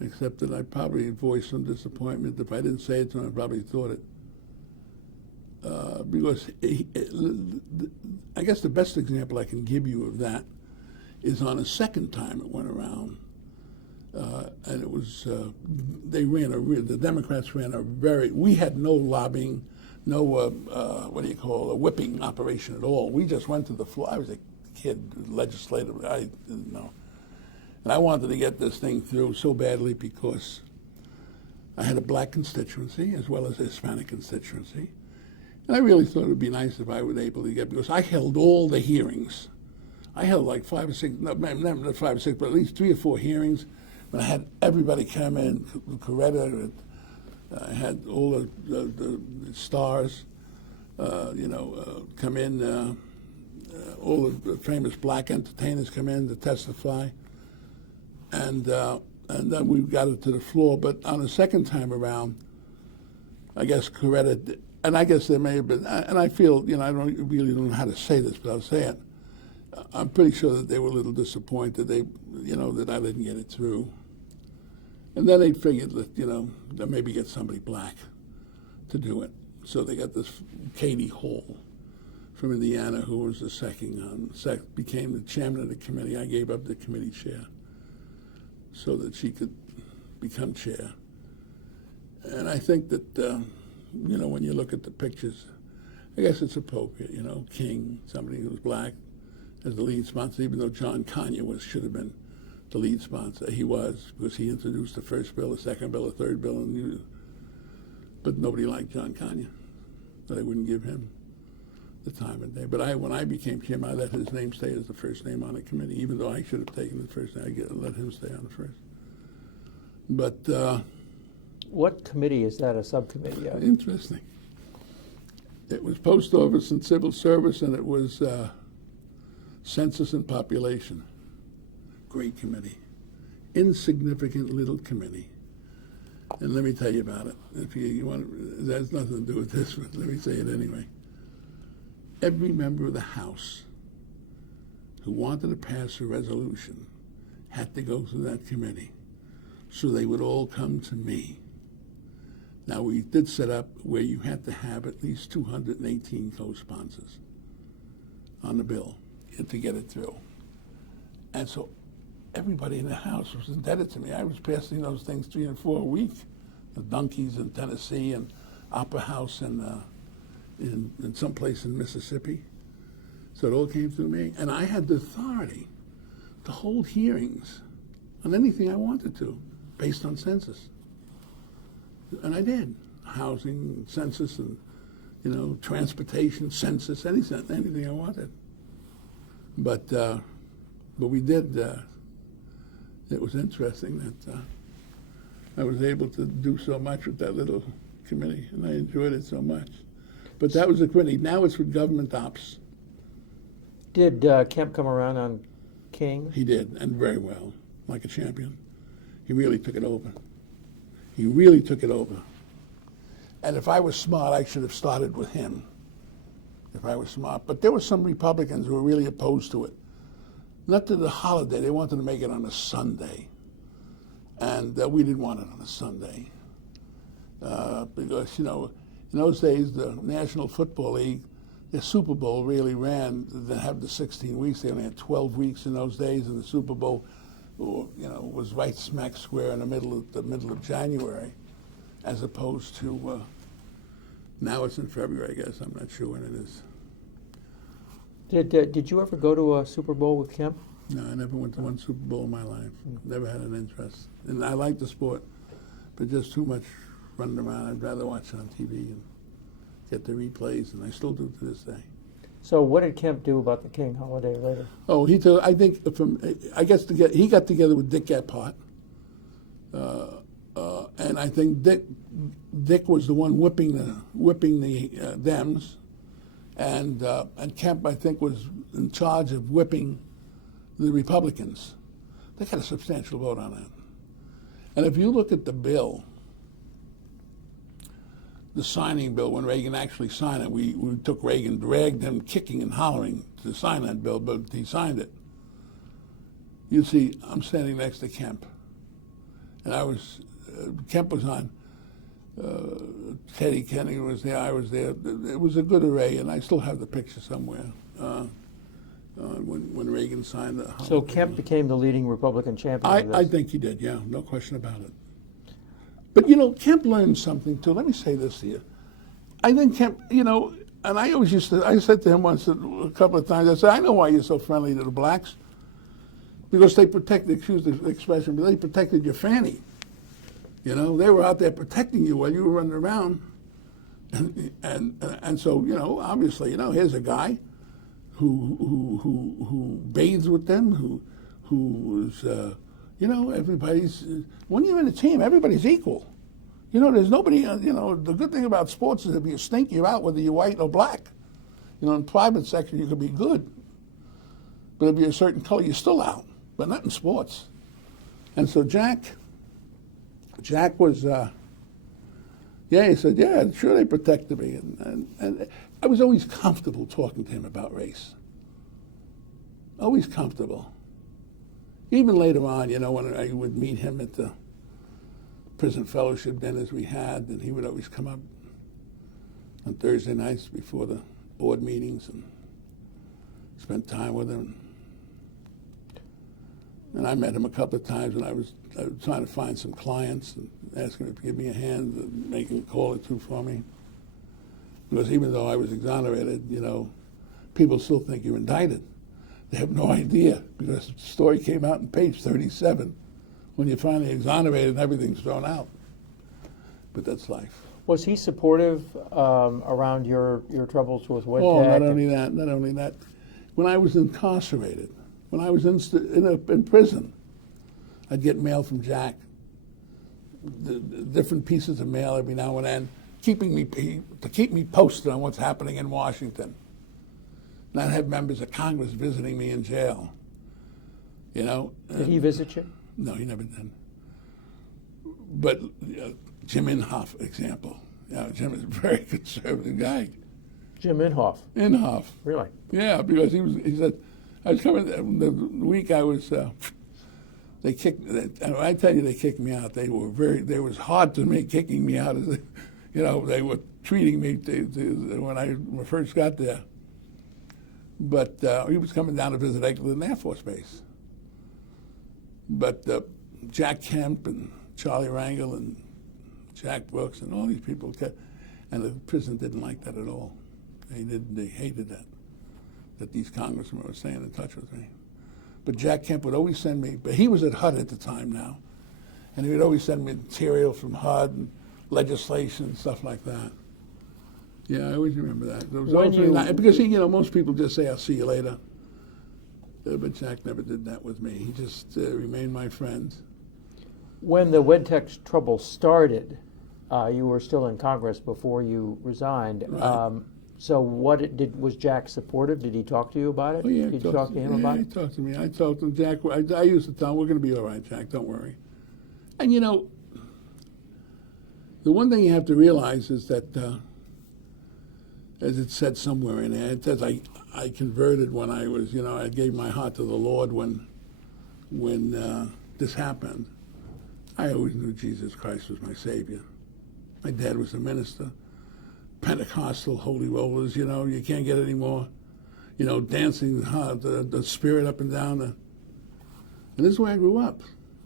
except that I probably voiced some disappointment. If I didn't say it to him, I probably thought it. Because I guess the best example I can give you of that is on a second time it went around, and it was the Democrats ran we had no lobbying, no a whipping operation at all. We just went to the floor. I was a kid, legislative. I didn't know, and I wanted to get this thing through so badly because I had a black constituency as well as a Hispanic constituency. And I really thought it would be nice if I were able to get, because I held all the hearings. I held like 5 or 6, not 5 or 6, but at least 3 or 4 hearings. When I had everybody come in, Coretta, I had all the stars, come in, all the famous black entertainers come in to testify. And then we got it to the floor. But on the second time around, I guess Coretta, and I guess there may have been, and I feel, I don't know how to say this, but I'll say it. I'm pretty sure that they were a little disappointed that I didn't get it through. And then they figured that maybe get somebody black to do it. So they got this Katie Hall from Indiana, who was became the chairman of the committee. I gave up the committee chair so that she could become chair. And I think that, when you look at the pictures, I guess it's appropriate, King, somebody who's black, as the lead sponsor, even though John Conyers should have been the lead sponsor. He was, because he introduced the first bill, the second bill, the third bill, but nobody liked John Conyers, so they wouldn't give him the time of day. But when I became chairman, I let his name stay as the first name on the committee, even though I should have taken the first name. I let him stay on the first. But what committee is that a subcommittee of? Interesting. It was Post Office and Civil Service, and it was Census and Population. Great committee. Insignificant little committee. And let me tell you about it. If you want, it has nothing to do with this, but let me say it anyway. Every member of the House who wanted to pass a resolution had to go through that committee. So they would all come to me. Now, we did set up where you had to have at least 218 co-sponsors on the bill to get it through. And so everybody in the House was indebted to me. I was passing those things 3 and 4 a week. The Donkeys in Tennessee and Opera House in someplace in Mississippi. So it all came through me. And I had the authority to hold hearings on anything I wanted to based on census. And I did. Housing, census, and, transportation, census, anything I wanted. But we did, it was interesting that I was able to do so much with that little committee, and I enjoyed it so much. But that was the committee. Now it's with government ops. Did Kemp come around on King? He did, and very well, like a champion. He really took it over. He really took it over. And if I was smart, I should have started with him. If I was smart. But there were some Republicans who were really opposed to it. Not to the holiday. They wanted to make it on a Sunday. And we didn't want it on a Sunday. Because, you know, in those days, the National Football League, the Super Bowl really ran, they have the 16 weeks. They only had 12 weeks in those days, and the Super Bowl, you know, was right smack square in the middle of January, as opposed to now it's in February, I guess. I'm not sure when it is. Did you ever go to a Super Bowl with Kemp? No, I never went to one Super Bowl in my life. Never had an interest. And I like the sport, but just too much running around. I'd rather watch it on TV and get the replays, and I still do to this day. So what did Kemp do about the King holiday later? Oh, I think he got together with Dick Gephardt, and I think Dick was the one whipping the Dems, and Kemp, I think, was in charge of whipping the Republicans. They got a substantial vote on that. And if you look at the bill, the signing bill, when Reagan actually signed it, we took Reagan, dragged him kicking and hollering to sign that bill, but he signed it. You see, I'm standing next to Kemp. And Kemp was on, Teddy Kennedy was there, I was there. It was a good array, and I still have the picture somewhere when Reagan signed the So Kemp became the leading Republican champion of this. I think he did, yeah, no question about it. But, you know, Kemp learned something, too. Let me say this to you. I think Kemp, you know, and I said to him once a couple of times, I said, I know why you're so friendly to the blacks. Because they protected, excuse the expression, but they protected your fanny. You know, they were out there protecting you while you were running around. And so, you know, obviously, you know, here's a guy who bathes with them, who's, you know, when you're in a team, everybody's equal. You know, there's nobody, you know, the good thing about sports is if you stink, you're out, whether you're white or black. You know, in private sector, you could be good. But if you're a certain color, you're still out. But not in sports. And so Jack was, he said, yeah, sure they protected me. And I was always comfortable talking to him about race. Always comfortable. Even later on, you know, when I would meet him at the prison fellowship dinners we had, and he would always come up on Thursday nights before the board meetings and spend time with him. And I met him a couple of times, and I was trying to find some clients and asking him to give me a hand, and making a call or two for me. Because even though I was exonerated, you know, people still think you're indicted. They have no idea, because the story came out in page 37 when you're finally exonerated and everything's thrown out. But that's life. Was he supportive around your troubles with WedTech? Oh, not only that. When I was incarcerated, when I was in prison, I'd get mail from Jack, the different pieces of mail every now and then, to keep me posted on what's happening in Washington. And I'd have members of Congress visiting me in jail. You know. Did he visit you? No, he never did. But Jim Inhofe, example. You know, Jim is a very conservative guy. Jim Inhofe. Inhofe. Really? Yeah, because he said, I was coming the week I was. They kicked. I tell you, they kicked me out. They was hard to me kicking me out. You know, they were treating me when I first got there. But he was coming down to visit Eglin Air Force Base. But Jack Kemp and Charlie Rangel and Jack Brooks and all these people and the prison didn't like that at all. They hated that these congressmen were staying in touch with me. But Jack Kemp would always send me, but he was at HUD at the time now, and he would always send me material from HUD and legislation and stuff like that. Yeah, I always remember that. It was because most people just say, I'll see you later. But Jack never did that with me. He just remained my friend. When the WedTech trouble started, You were still in Congress before you resigned. Right. So was Jack supportive? Did he talk to you about it? Oh, yeah, Did you talk to him about he it? talked to me. I talked to him, Jack. I used to tell him, we're going to be all right, Jack, don't worry. And, you know, the one thing you have to realize is that, as it said somewhere in there, it says I converted when I was, you know, I gave my heart to the Lord when this happened. I always knew Jesus Christ was my Savior. My dad was a minister. Pentecostal holy rollers, you know, you can't get any more, you know, dancing the spirit up and down. And this is where I grew up.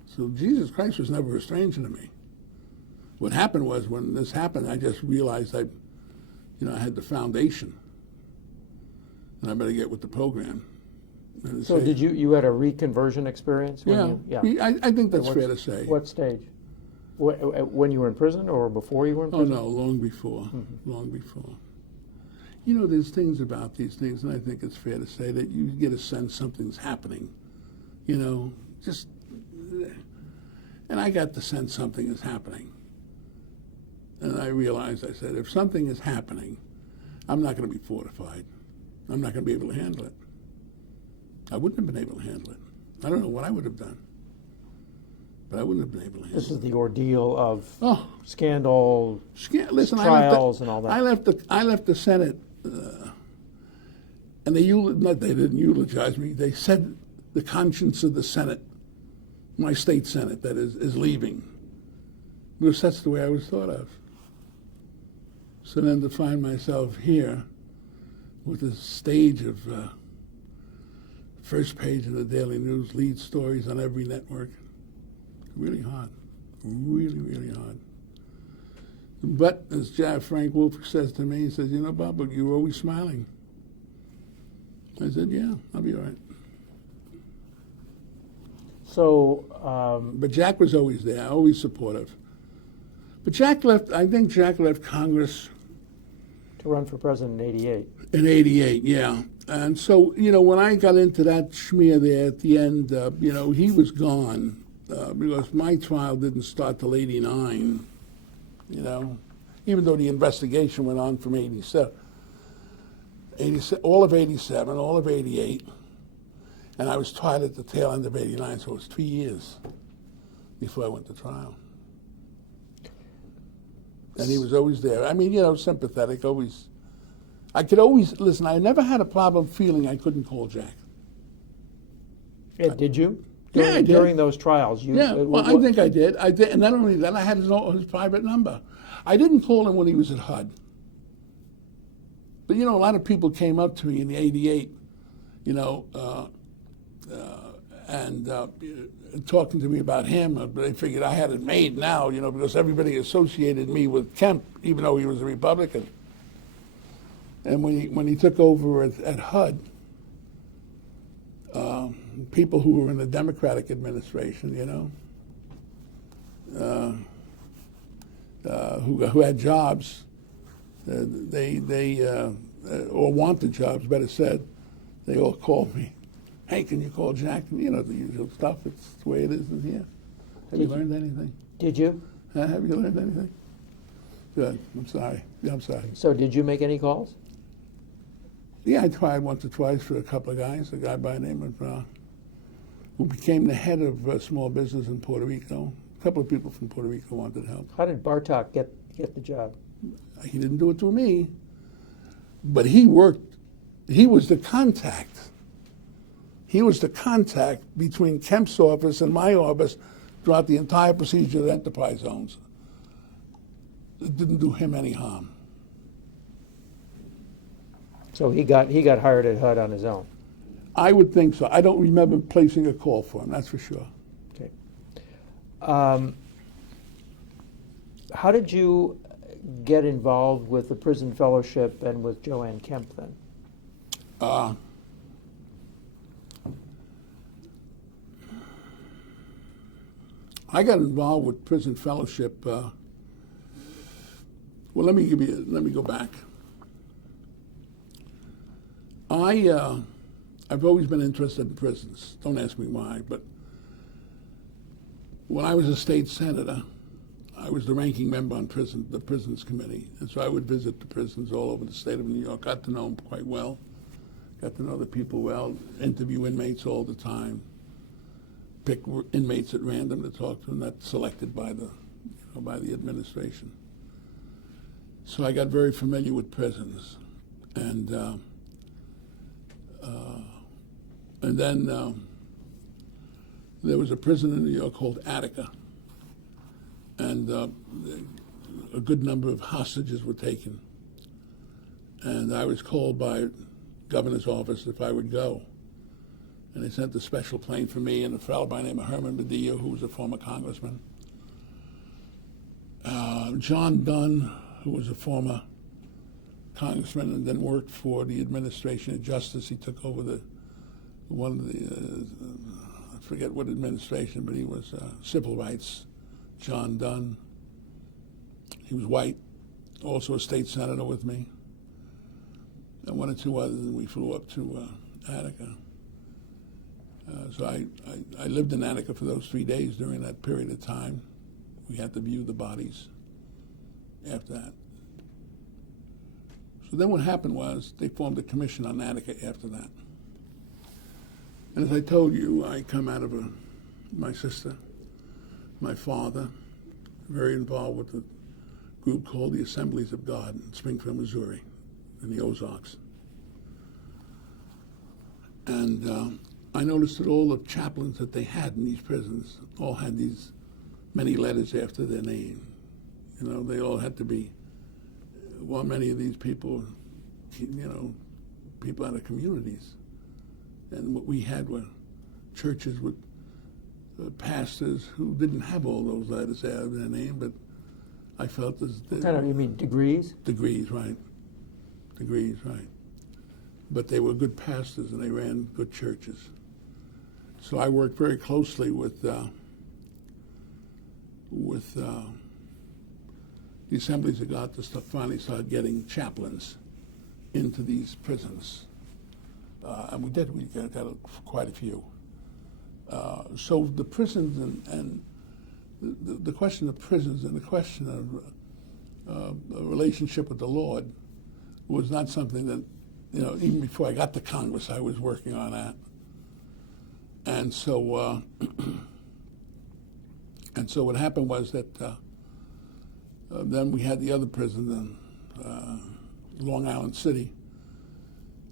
So Jesus Christ was never a stranger to me. What happened was when this happened, I just realized I had the foundation, and I better get with the program. So did you had a reconversion experience? I think that's fair to say. What stage? When you were in prison or before you were in prison? Oh, no, long before. Long before. You know, there's things about these things, and I think it's fair to say that you get a sense something's happening. You know, and I got the sense something is happening. And I realized, I said, if something is happening, I'm not going to be fortified. I'm not going to be able to handle it. I wouldn't have been able to handle it. I don't know what I would have done. But I wouldn't have been able to handle it. This is the ordeal of scandal, listen, trials, and all that. I left the Senate, and they didn't eulogize me. They said the conscience of the Senate, my state Senate, that is leaving, because that's the way I was thought of. So then to find myself here with a stage of first page of the Daily News, lead stories on every network. Really hard. Really, really hard. But as Frank Wolf says to me, he says, you know, Bob, but you're always smiling. I said, yeah, I'll be all right. So, but Jack was always there, always supportive. But I think Jack left Congress to run for president in '88. In '88, yeah. And so, you know, when I got into that schmear there at the end, you know, he was gone. Because my trial didn't start till '89, you know, even though the investigation went on from '87, all of '87, all of '88, and I was tried at the tail end of '89, so it was 3 years before I went to trial. And he was always there. I mean, you know, sympathetic, always. I could always, listen, I never had a problem feeling I couldn't call Jack. Yeah, did you? Yeah, I did. During those trials, I think I did. And not only that, I had his private number. I didn't call him when he was at HUD. But, you know, a lot of people came up to me in the '88, you know, and talking to me about him. They figured I had it made now, you know, because everybody associated me with Kemp, even though he was a Republican. And when he took over at HUD, people who were in the Democratic administration, you know, who had jobs, or wanted jobs, better said, they all called me. Hey, can you call Jack? You know, the usual stuff. It's the way it is in here. Have you learned anything? Did you? Have you learned anything? Good. I'm sorry. Yeah, I'm sorry. So did you make any calls? Yeah, I tried once or twice for a couple of guys. A guy by the name of, who became the head of small business in Puerto Rico. A couple of people from Puerto Rico wanted help. How did Bartok get the job? He didn't do it through me, but he worked. He was the contact. He was the contact between Kemp's office and my office throughout the entire procedure of enterprise zones. It didn't do him any harm. So he got hired at HUD on his own. I would think so. I don't remember placing a call for him. That's for sure. Okay. How did you get involved with the prison fellowship and with Joanne Kemp then? I got involved with prison fellowship. Well, let me go back. I've always been interested in prisons. Don't ask me why, but when I was a state senator, I I was the ranking member on the prisons committee, and so I would visit the prisons all over the state of New York. Got to know them quite well, got to know the people well, interview inmates all the time, pick inmates at random to talk to them, not selected by the administration. So I got very familiar with prisons, and then there was a prison in New York called Attica, and a good number of hostages were taken. And I was called by governor's office if I would go. And they sent a special plane for me and a fellow by the name of Herman Badillo, who was a former congressman. John Dunn, who was a former congressman and then worked for the administration of justice. He took over one of the, I forget what administration, but he was civil rights. John Dunn. He was white, also a state senator with me. And one or two others, and we flew up to Attica. So I lived in Attica for those 3 days during that period of time. We had to view the bodies after that. So then what happened was they formed a commission on Attica after that. And as I told you, I come out of my sister, my father, very involved with a group called the Assemblies of God in Springfield, Missouri, in the Ozarks. And I noticed that all the chaplains that they had in these prisons all had these many letters after their name. You know, they all had to be, well, many of these people, you know, people out of communities. And what we had were churches with pastors who didn't have all those letters after their name, but I felt as What kind of, you mean degrees? Degrees, right. Degrees, right. But they were good pastors and they ran good churches. So I worked very closely with the Assemblies of God to finally start getting chaplains into these prisons. And we did. We got quite a few. So the prisons and the question of prisons and the question of a relationship with the Lord was not something that, you know, even before I got to Congress, I was working on that. And so, what happened was that then we had the other prison in Long Island City.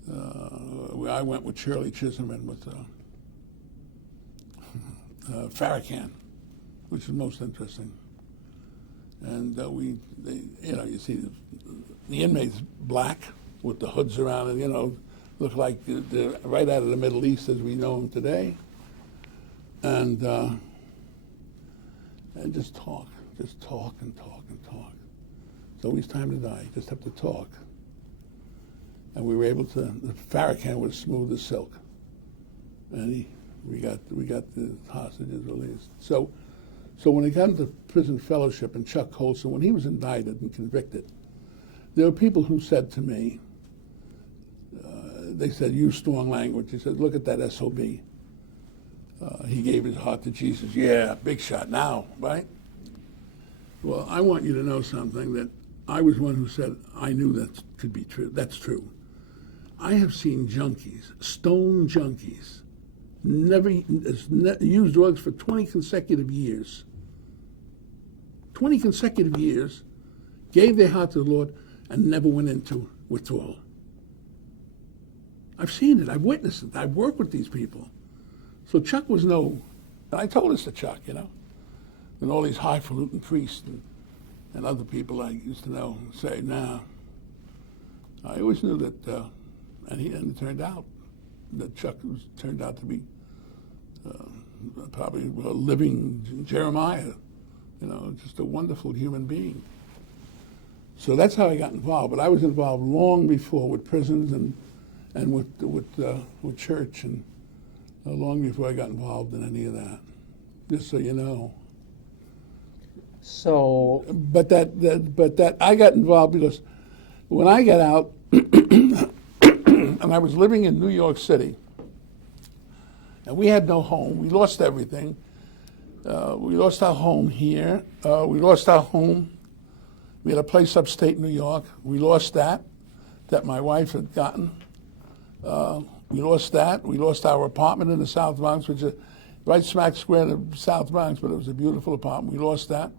Where I went with Shirley Chisholm and with Farrakhan, which is most interesting. And you see the inmates black with the hoods around and, you know, look like they're right out of the Middle East as we know them today. And just talk and talk and talk. It's always time to die. You just have to talk. And we were able to. The Farrakhan was smooth as silk, and we got the hostages released. So when it got into prison fellowship and Chuck Colson, when he was indicted and convicted, there were people who said to me, they said, use strong language. He said, look at that SOB. He gave his heart to Jesus. Yeah, big shot now, right? Well, I want you to know something, that I was one who said, I knew that could be true. That's true. I have seen junkies, stone junkies, never used drugs for 20 consecutive years. 20 consecutive years, gave their heart to the Lord, and never went into withdrawal. I've seen it. I've witnessed it. I've worked with these people. So Chuck was and I told this to Chuck, you know, and all these highfalutin priests and other people I used to know say, nah. I always knew that, and it turned out that Chuck turned out to be probably a living Jeremiah, you know, just a wonderful human being. So that's how I got involved. But I was involved long before with prisons and with church, and long before I got involved in any of that. Just so you know. So, but that I got involved because when I got out, and I was living in New York City, and we had no home. We lost everything. We lost our home here. We lost our home. We had a place upstate New York. We lost that my wife had gotten. We lost that. We lost our apartment in the South Bronx, which is right smack square in the South Bronx, but it was a beautiful apartment. We lost that.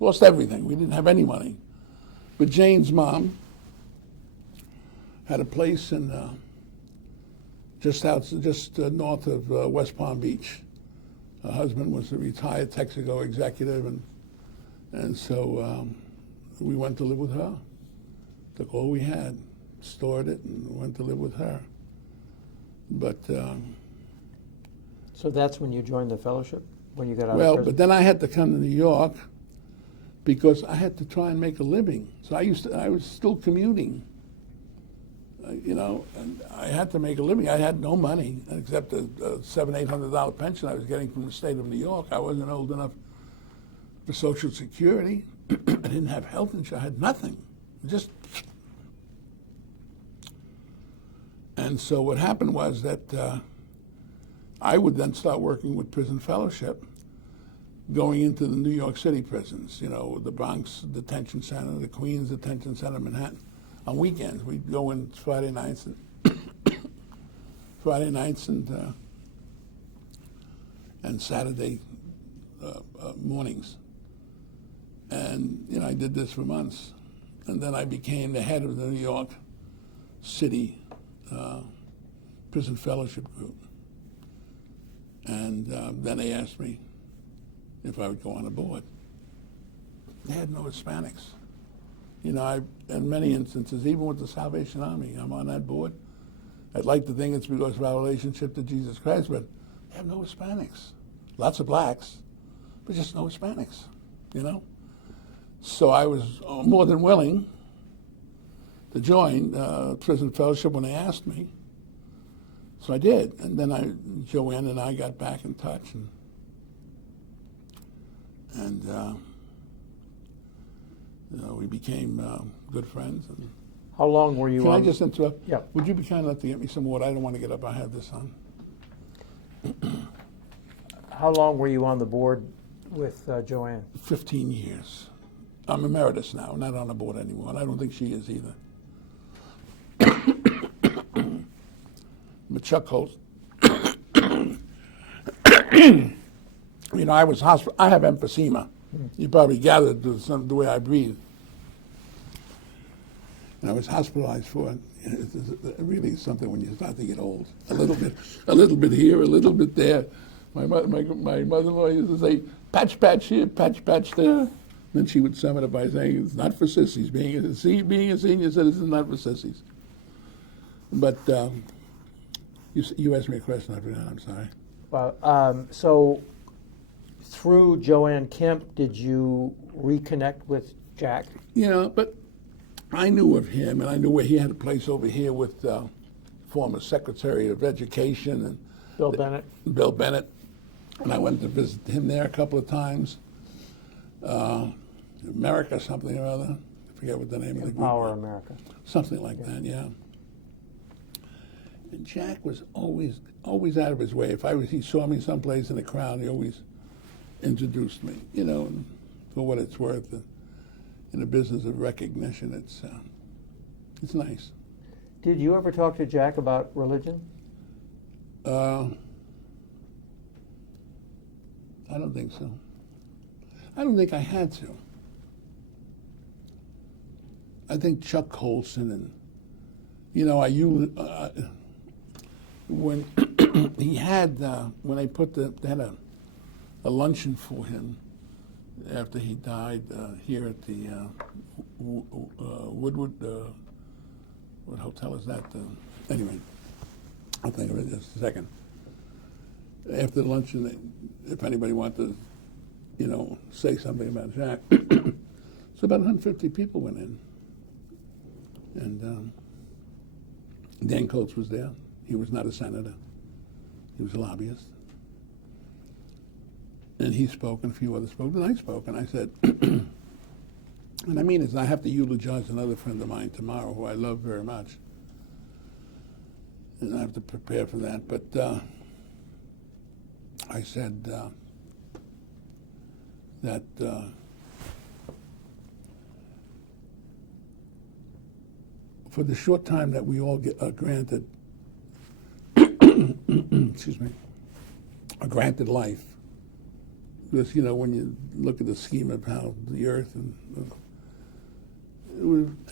Lost everything. We didn't have any money. But Jane's mom had a place in just north of West Palm Beach. Her husband was a retired Texaco executive, and so we went to live with her. Took all we had, stored it, and went to live with her. But So that's when you joined the fellowship, when you got out well, of prison? but then I had to come to New York because I had to try and make a living. So I was still commuting, and I had to make a living. I had no money except a $700-800 pension I was getting from the state of New York. I wasn't old enough for Social Security. I didn't have health insurance. I had nothing. Just. And so what happened was that I would then start working with Prison Fellowship, going into the New York City prisons, the Bronx Detention Center, the Queens Detention Center, Manhattan. On weekends, we'd go in Friday nights and Saturday mornings. And I did this for months, and then I became the head of the New York City Prison Fellowship Group. And then they asked me if I would go on a board. They had no Hispanics. In many instances, even with the Salvation Army, I'm on that board. I'd like to think it's because of our relationship to Jesus Christ, but they have no Hispanics. Lots of blacks, but just no Hispanics, So I was more than willing to join Prison Fellowship when they asked me. So I did, and then Joanne and I got back in touch, and we became good friends. And How long were you can on? I just interrupt? Yeah. Would you be kind enough to get me some water? I don't want to get up. I have this on. How long were you on the board with Joanne? 15 years. I'm emeritus now, not on the board anymore, and I don't think she is either. But Chuck Holtz, I was I have emphysema. You probably gathered the way I breathe. And I was hospitalized for it. It's really something when you start to get old. A little bit here, a little bit there. My mother-in-law used to say, patch here, patch there. Then she would sum it up by saying, it's not for sissies. Being a senior citizen is not for sissies. But you asked me a question, I forgot, I'm sorry. So through Joanne Kemp, did you reconnect with Jack? But I knew of him, and I knew where he had a place over here with former Secretary of Education and Bill Bennett? Bill Bennett. And I went to visit him there a couple of times. America something or other. I forget what the name of the group Empower was. America. Something like that, yeah. And Jack was always out of his way. If he saw me someplace in the crowd, he always introduced me. And for what it's worth, in the business of recognition, it's nice. Did you ever talk to Jack about religion? I don't think so. I don't think I had to. I think Chuck Colson and, when he had, when they had a luncheon for him after he died here at the Woodward, what hotel is that? Anyway, I'll think of it in just a second. After the luncheon, if anybody wanted to, say something about Jack, so about 150 people went in. And Dan Coates was there. He was not a senator. He was a lobbyist. And he spoke, and a few others spoke, and I spoke, and I said, and I mean it, I have to eulogize another friend of mine tomorrow who I love very much. And I have to prepare for that. But I said, that for the short time that we all get granted, excuse me, a granted life, because when you look at the scheme of how the earth and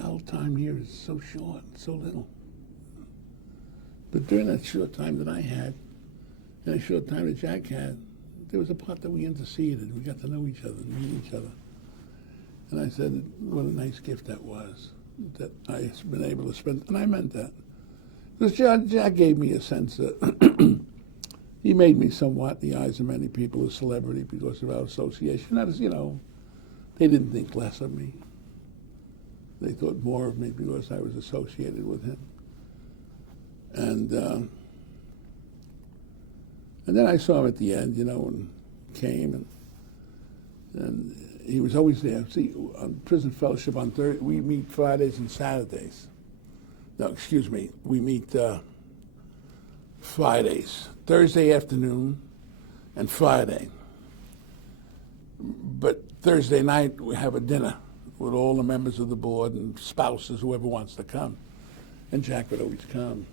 our time here is so short, so little. But during that short time that I had, and the short time that Jack had, there was a part that we interceded. We got to know each other, meet each other. And I said, what a nice gift that was, that I've been able to spend, and I meant that. Because Jack gave me a sense that he made me somewhat, in the eyes of many people, a celebrity because of our association. That is, they didn't think less of me. They thought more of me because I was associated with him. And then I saw him at the end, and came, and he was always there. See, on Prison Fellowship on Thursday, we meet Fridays and Saturdays. No, excuse me, we meet Fridays, Thursday afternoon and Friday. But Thursday night, we have a dinner with all the members of the board and spouses, whoever wants to come. And Jack would always come.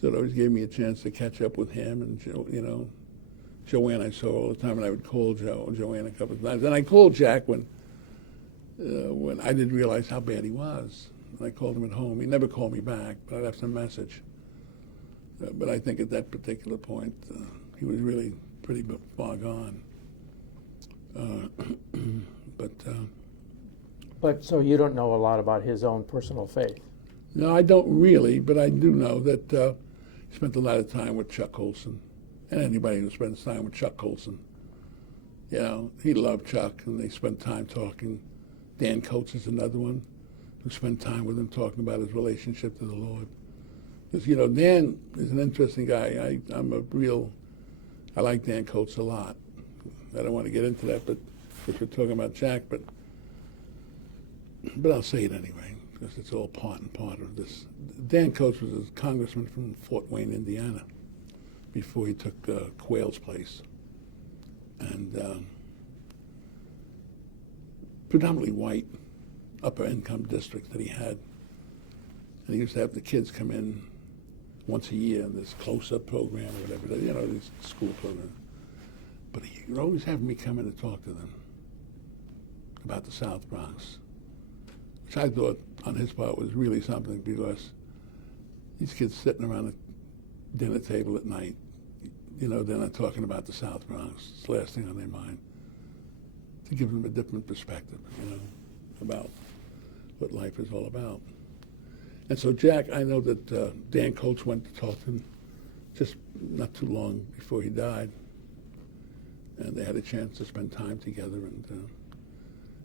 So it always gave me a chance to catch up with him and Joanne I saw all the time, and I would call Joanne a couple of times. And I called Jack when I didn't realize how bad he was. And I called him at home. He never called me back, but I left him a message. But I think at that particular point, he was really pretty far gone. But so you don't know a lot about his own personal faith? No, I don't really, but I do know that he spent a lot of time with Chuck Colson. And anybody who spends time with Chuck Colson, he loved Chuck, and they spent time talking. Dan Coates is another one who spent time with him talking about his relationship to the Lord. Because, Dan is an interesting guy. I like Dan Coates a lot. I don't want to get into that, but if we're talking about Jack, but I'll say it anyway, because it's all part and part of this. Dan Coates was a congressman from Fort Wayne, Indiana, before he took Quayle's place. And predominantly white, upper income district that he had. And he used to have the kids come in once a year in this close-up program or whatever, this school program. But he would always have me come in and talk to them about the South Bronx, which I thought on his part was really something, because these kids sitting around a dinner table at night, they're not talking about the South Bronx. It's the last thing on their mind. To give them a different perspective, about what life is all about. And so Jack, I know that Dan Coates went to talk to him just not too long before he died, and they had a chance to spend time together,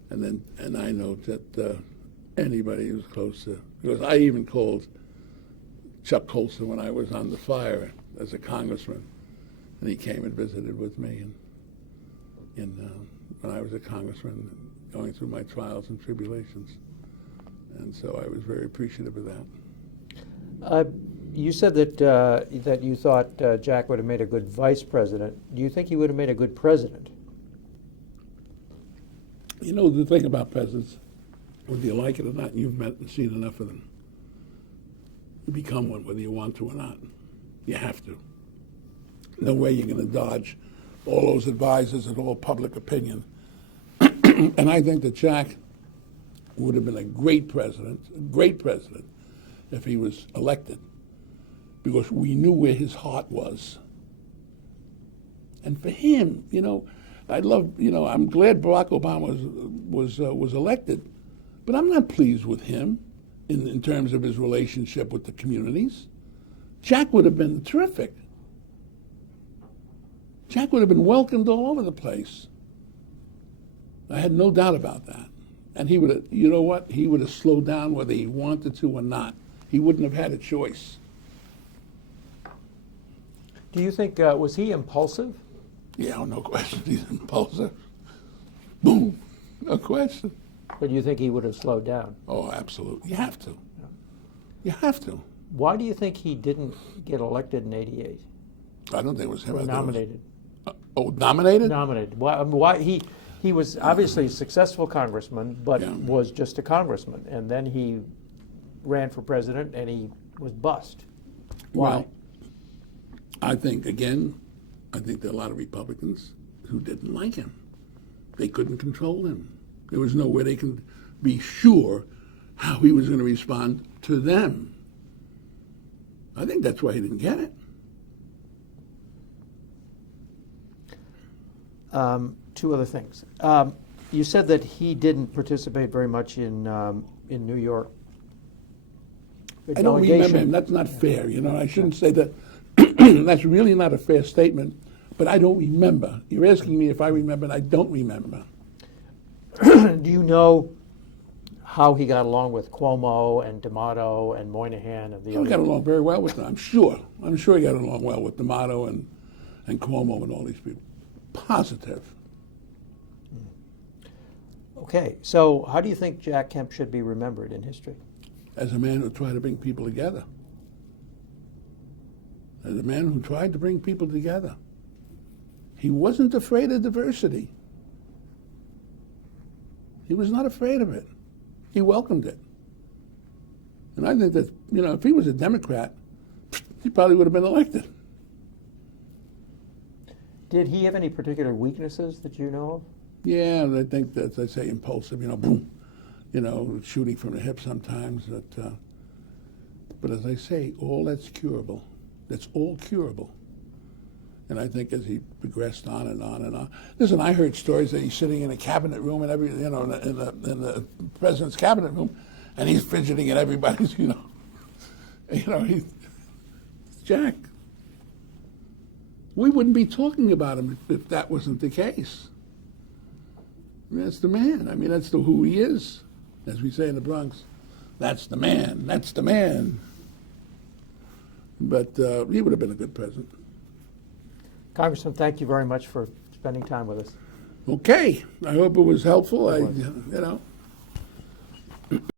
and I know that anybody who's close to, because I even called Chuck Colson when I was on the fire as a congressman, and he came and visited with me, and when I was a congressman going through my trials and tribulations. And so I was very appreciative of that. You said that you thought Jack would have made a good vice president. Do you think he would have made a good president? The thing about presidents, whether you like it or not, and you've met and seen enough of them, you become one whether you want to or not. You have to. No way you're going to dodge all those advisors and all public opinion. And I think that Jack would have been a great president, if he was elected, because we knew where his heart was. And for him, I'm glad Barack Obama was elected, but I'm not pleased with him in terms of his relationship with the communities. Jack would have been terrific. Jack would have been welcomed all over the place. I had no doubt about that. And he would have, he would have slowed down whether he wanted to or not. He wouldn't have had a choice. Do you think, was he impulsive? Yeah, no question. He's impulsive. Boom. No question. But do you think he would have slowed down? Oh, absolutely. You have to. Yeah. You have to. Why do you think he didn't get elected in '88? I don't think it was him. Or nominated? Oh, nominated? Nominated. Why he was obviously a successful congressman, but Yeah. was just a congressman, and then he ran for president and he was bust. Why? Well, I think, again, there are a lot of Republicans who didn't like him. They couldn't control him. There was no way they could be sure how he was going to respond to them. I think that's why he didn't get it. Two other things. You said that he didn't participate very much in New York. The I don't remember delegation- him. That's not fair. I shouldn't say that. That's really not a fair statement. But I don't remember. You're asking me if I remember, and I don't remember. Do you know how he got along with Cuomo and D'Amato and Moynihan and the He other? got along very well with them, I'm sure. I'm sure he got along well with D'Amato and Cuomo and all these people. Positive. Okay, so how do you think Jack Kemp should be remembered in history? As a man who tried to bring people together. As a man who tried to bring people together. He wasn't afraid of diversity. He was not afraid of it. He welcomed it. And I think that, if he was a Democrat, he probably would have been elected. Did he have any particular weaknesses that you know of? Yeah, and I think that, as I say, impulsive, boom, shooting from the hip sometimes. But as I say, all that's curable. That's all curable. And I think as he progressed on and on and on. Listen, I heard stories that he's sitting in a cabinet room and in the president's cabinet room, and he's fidgeting at everybody's, he's Jack. We wouldn't be talking about him if that wasn't the case. That's the man. That's who he is. As we say in the Bronx, that's the man. That's the man. But he would have been a good president. Congressman, thank you very much for spending time with us. Okay. I hope it was helpful.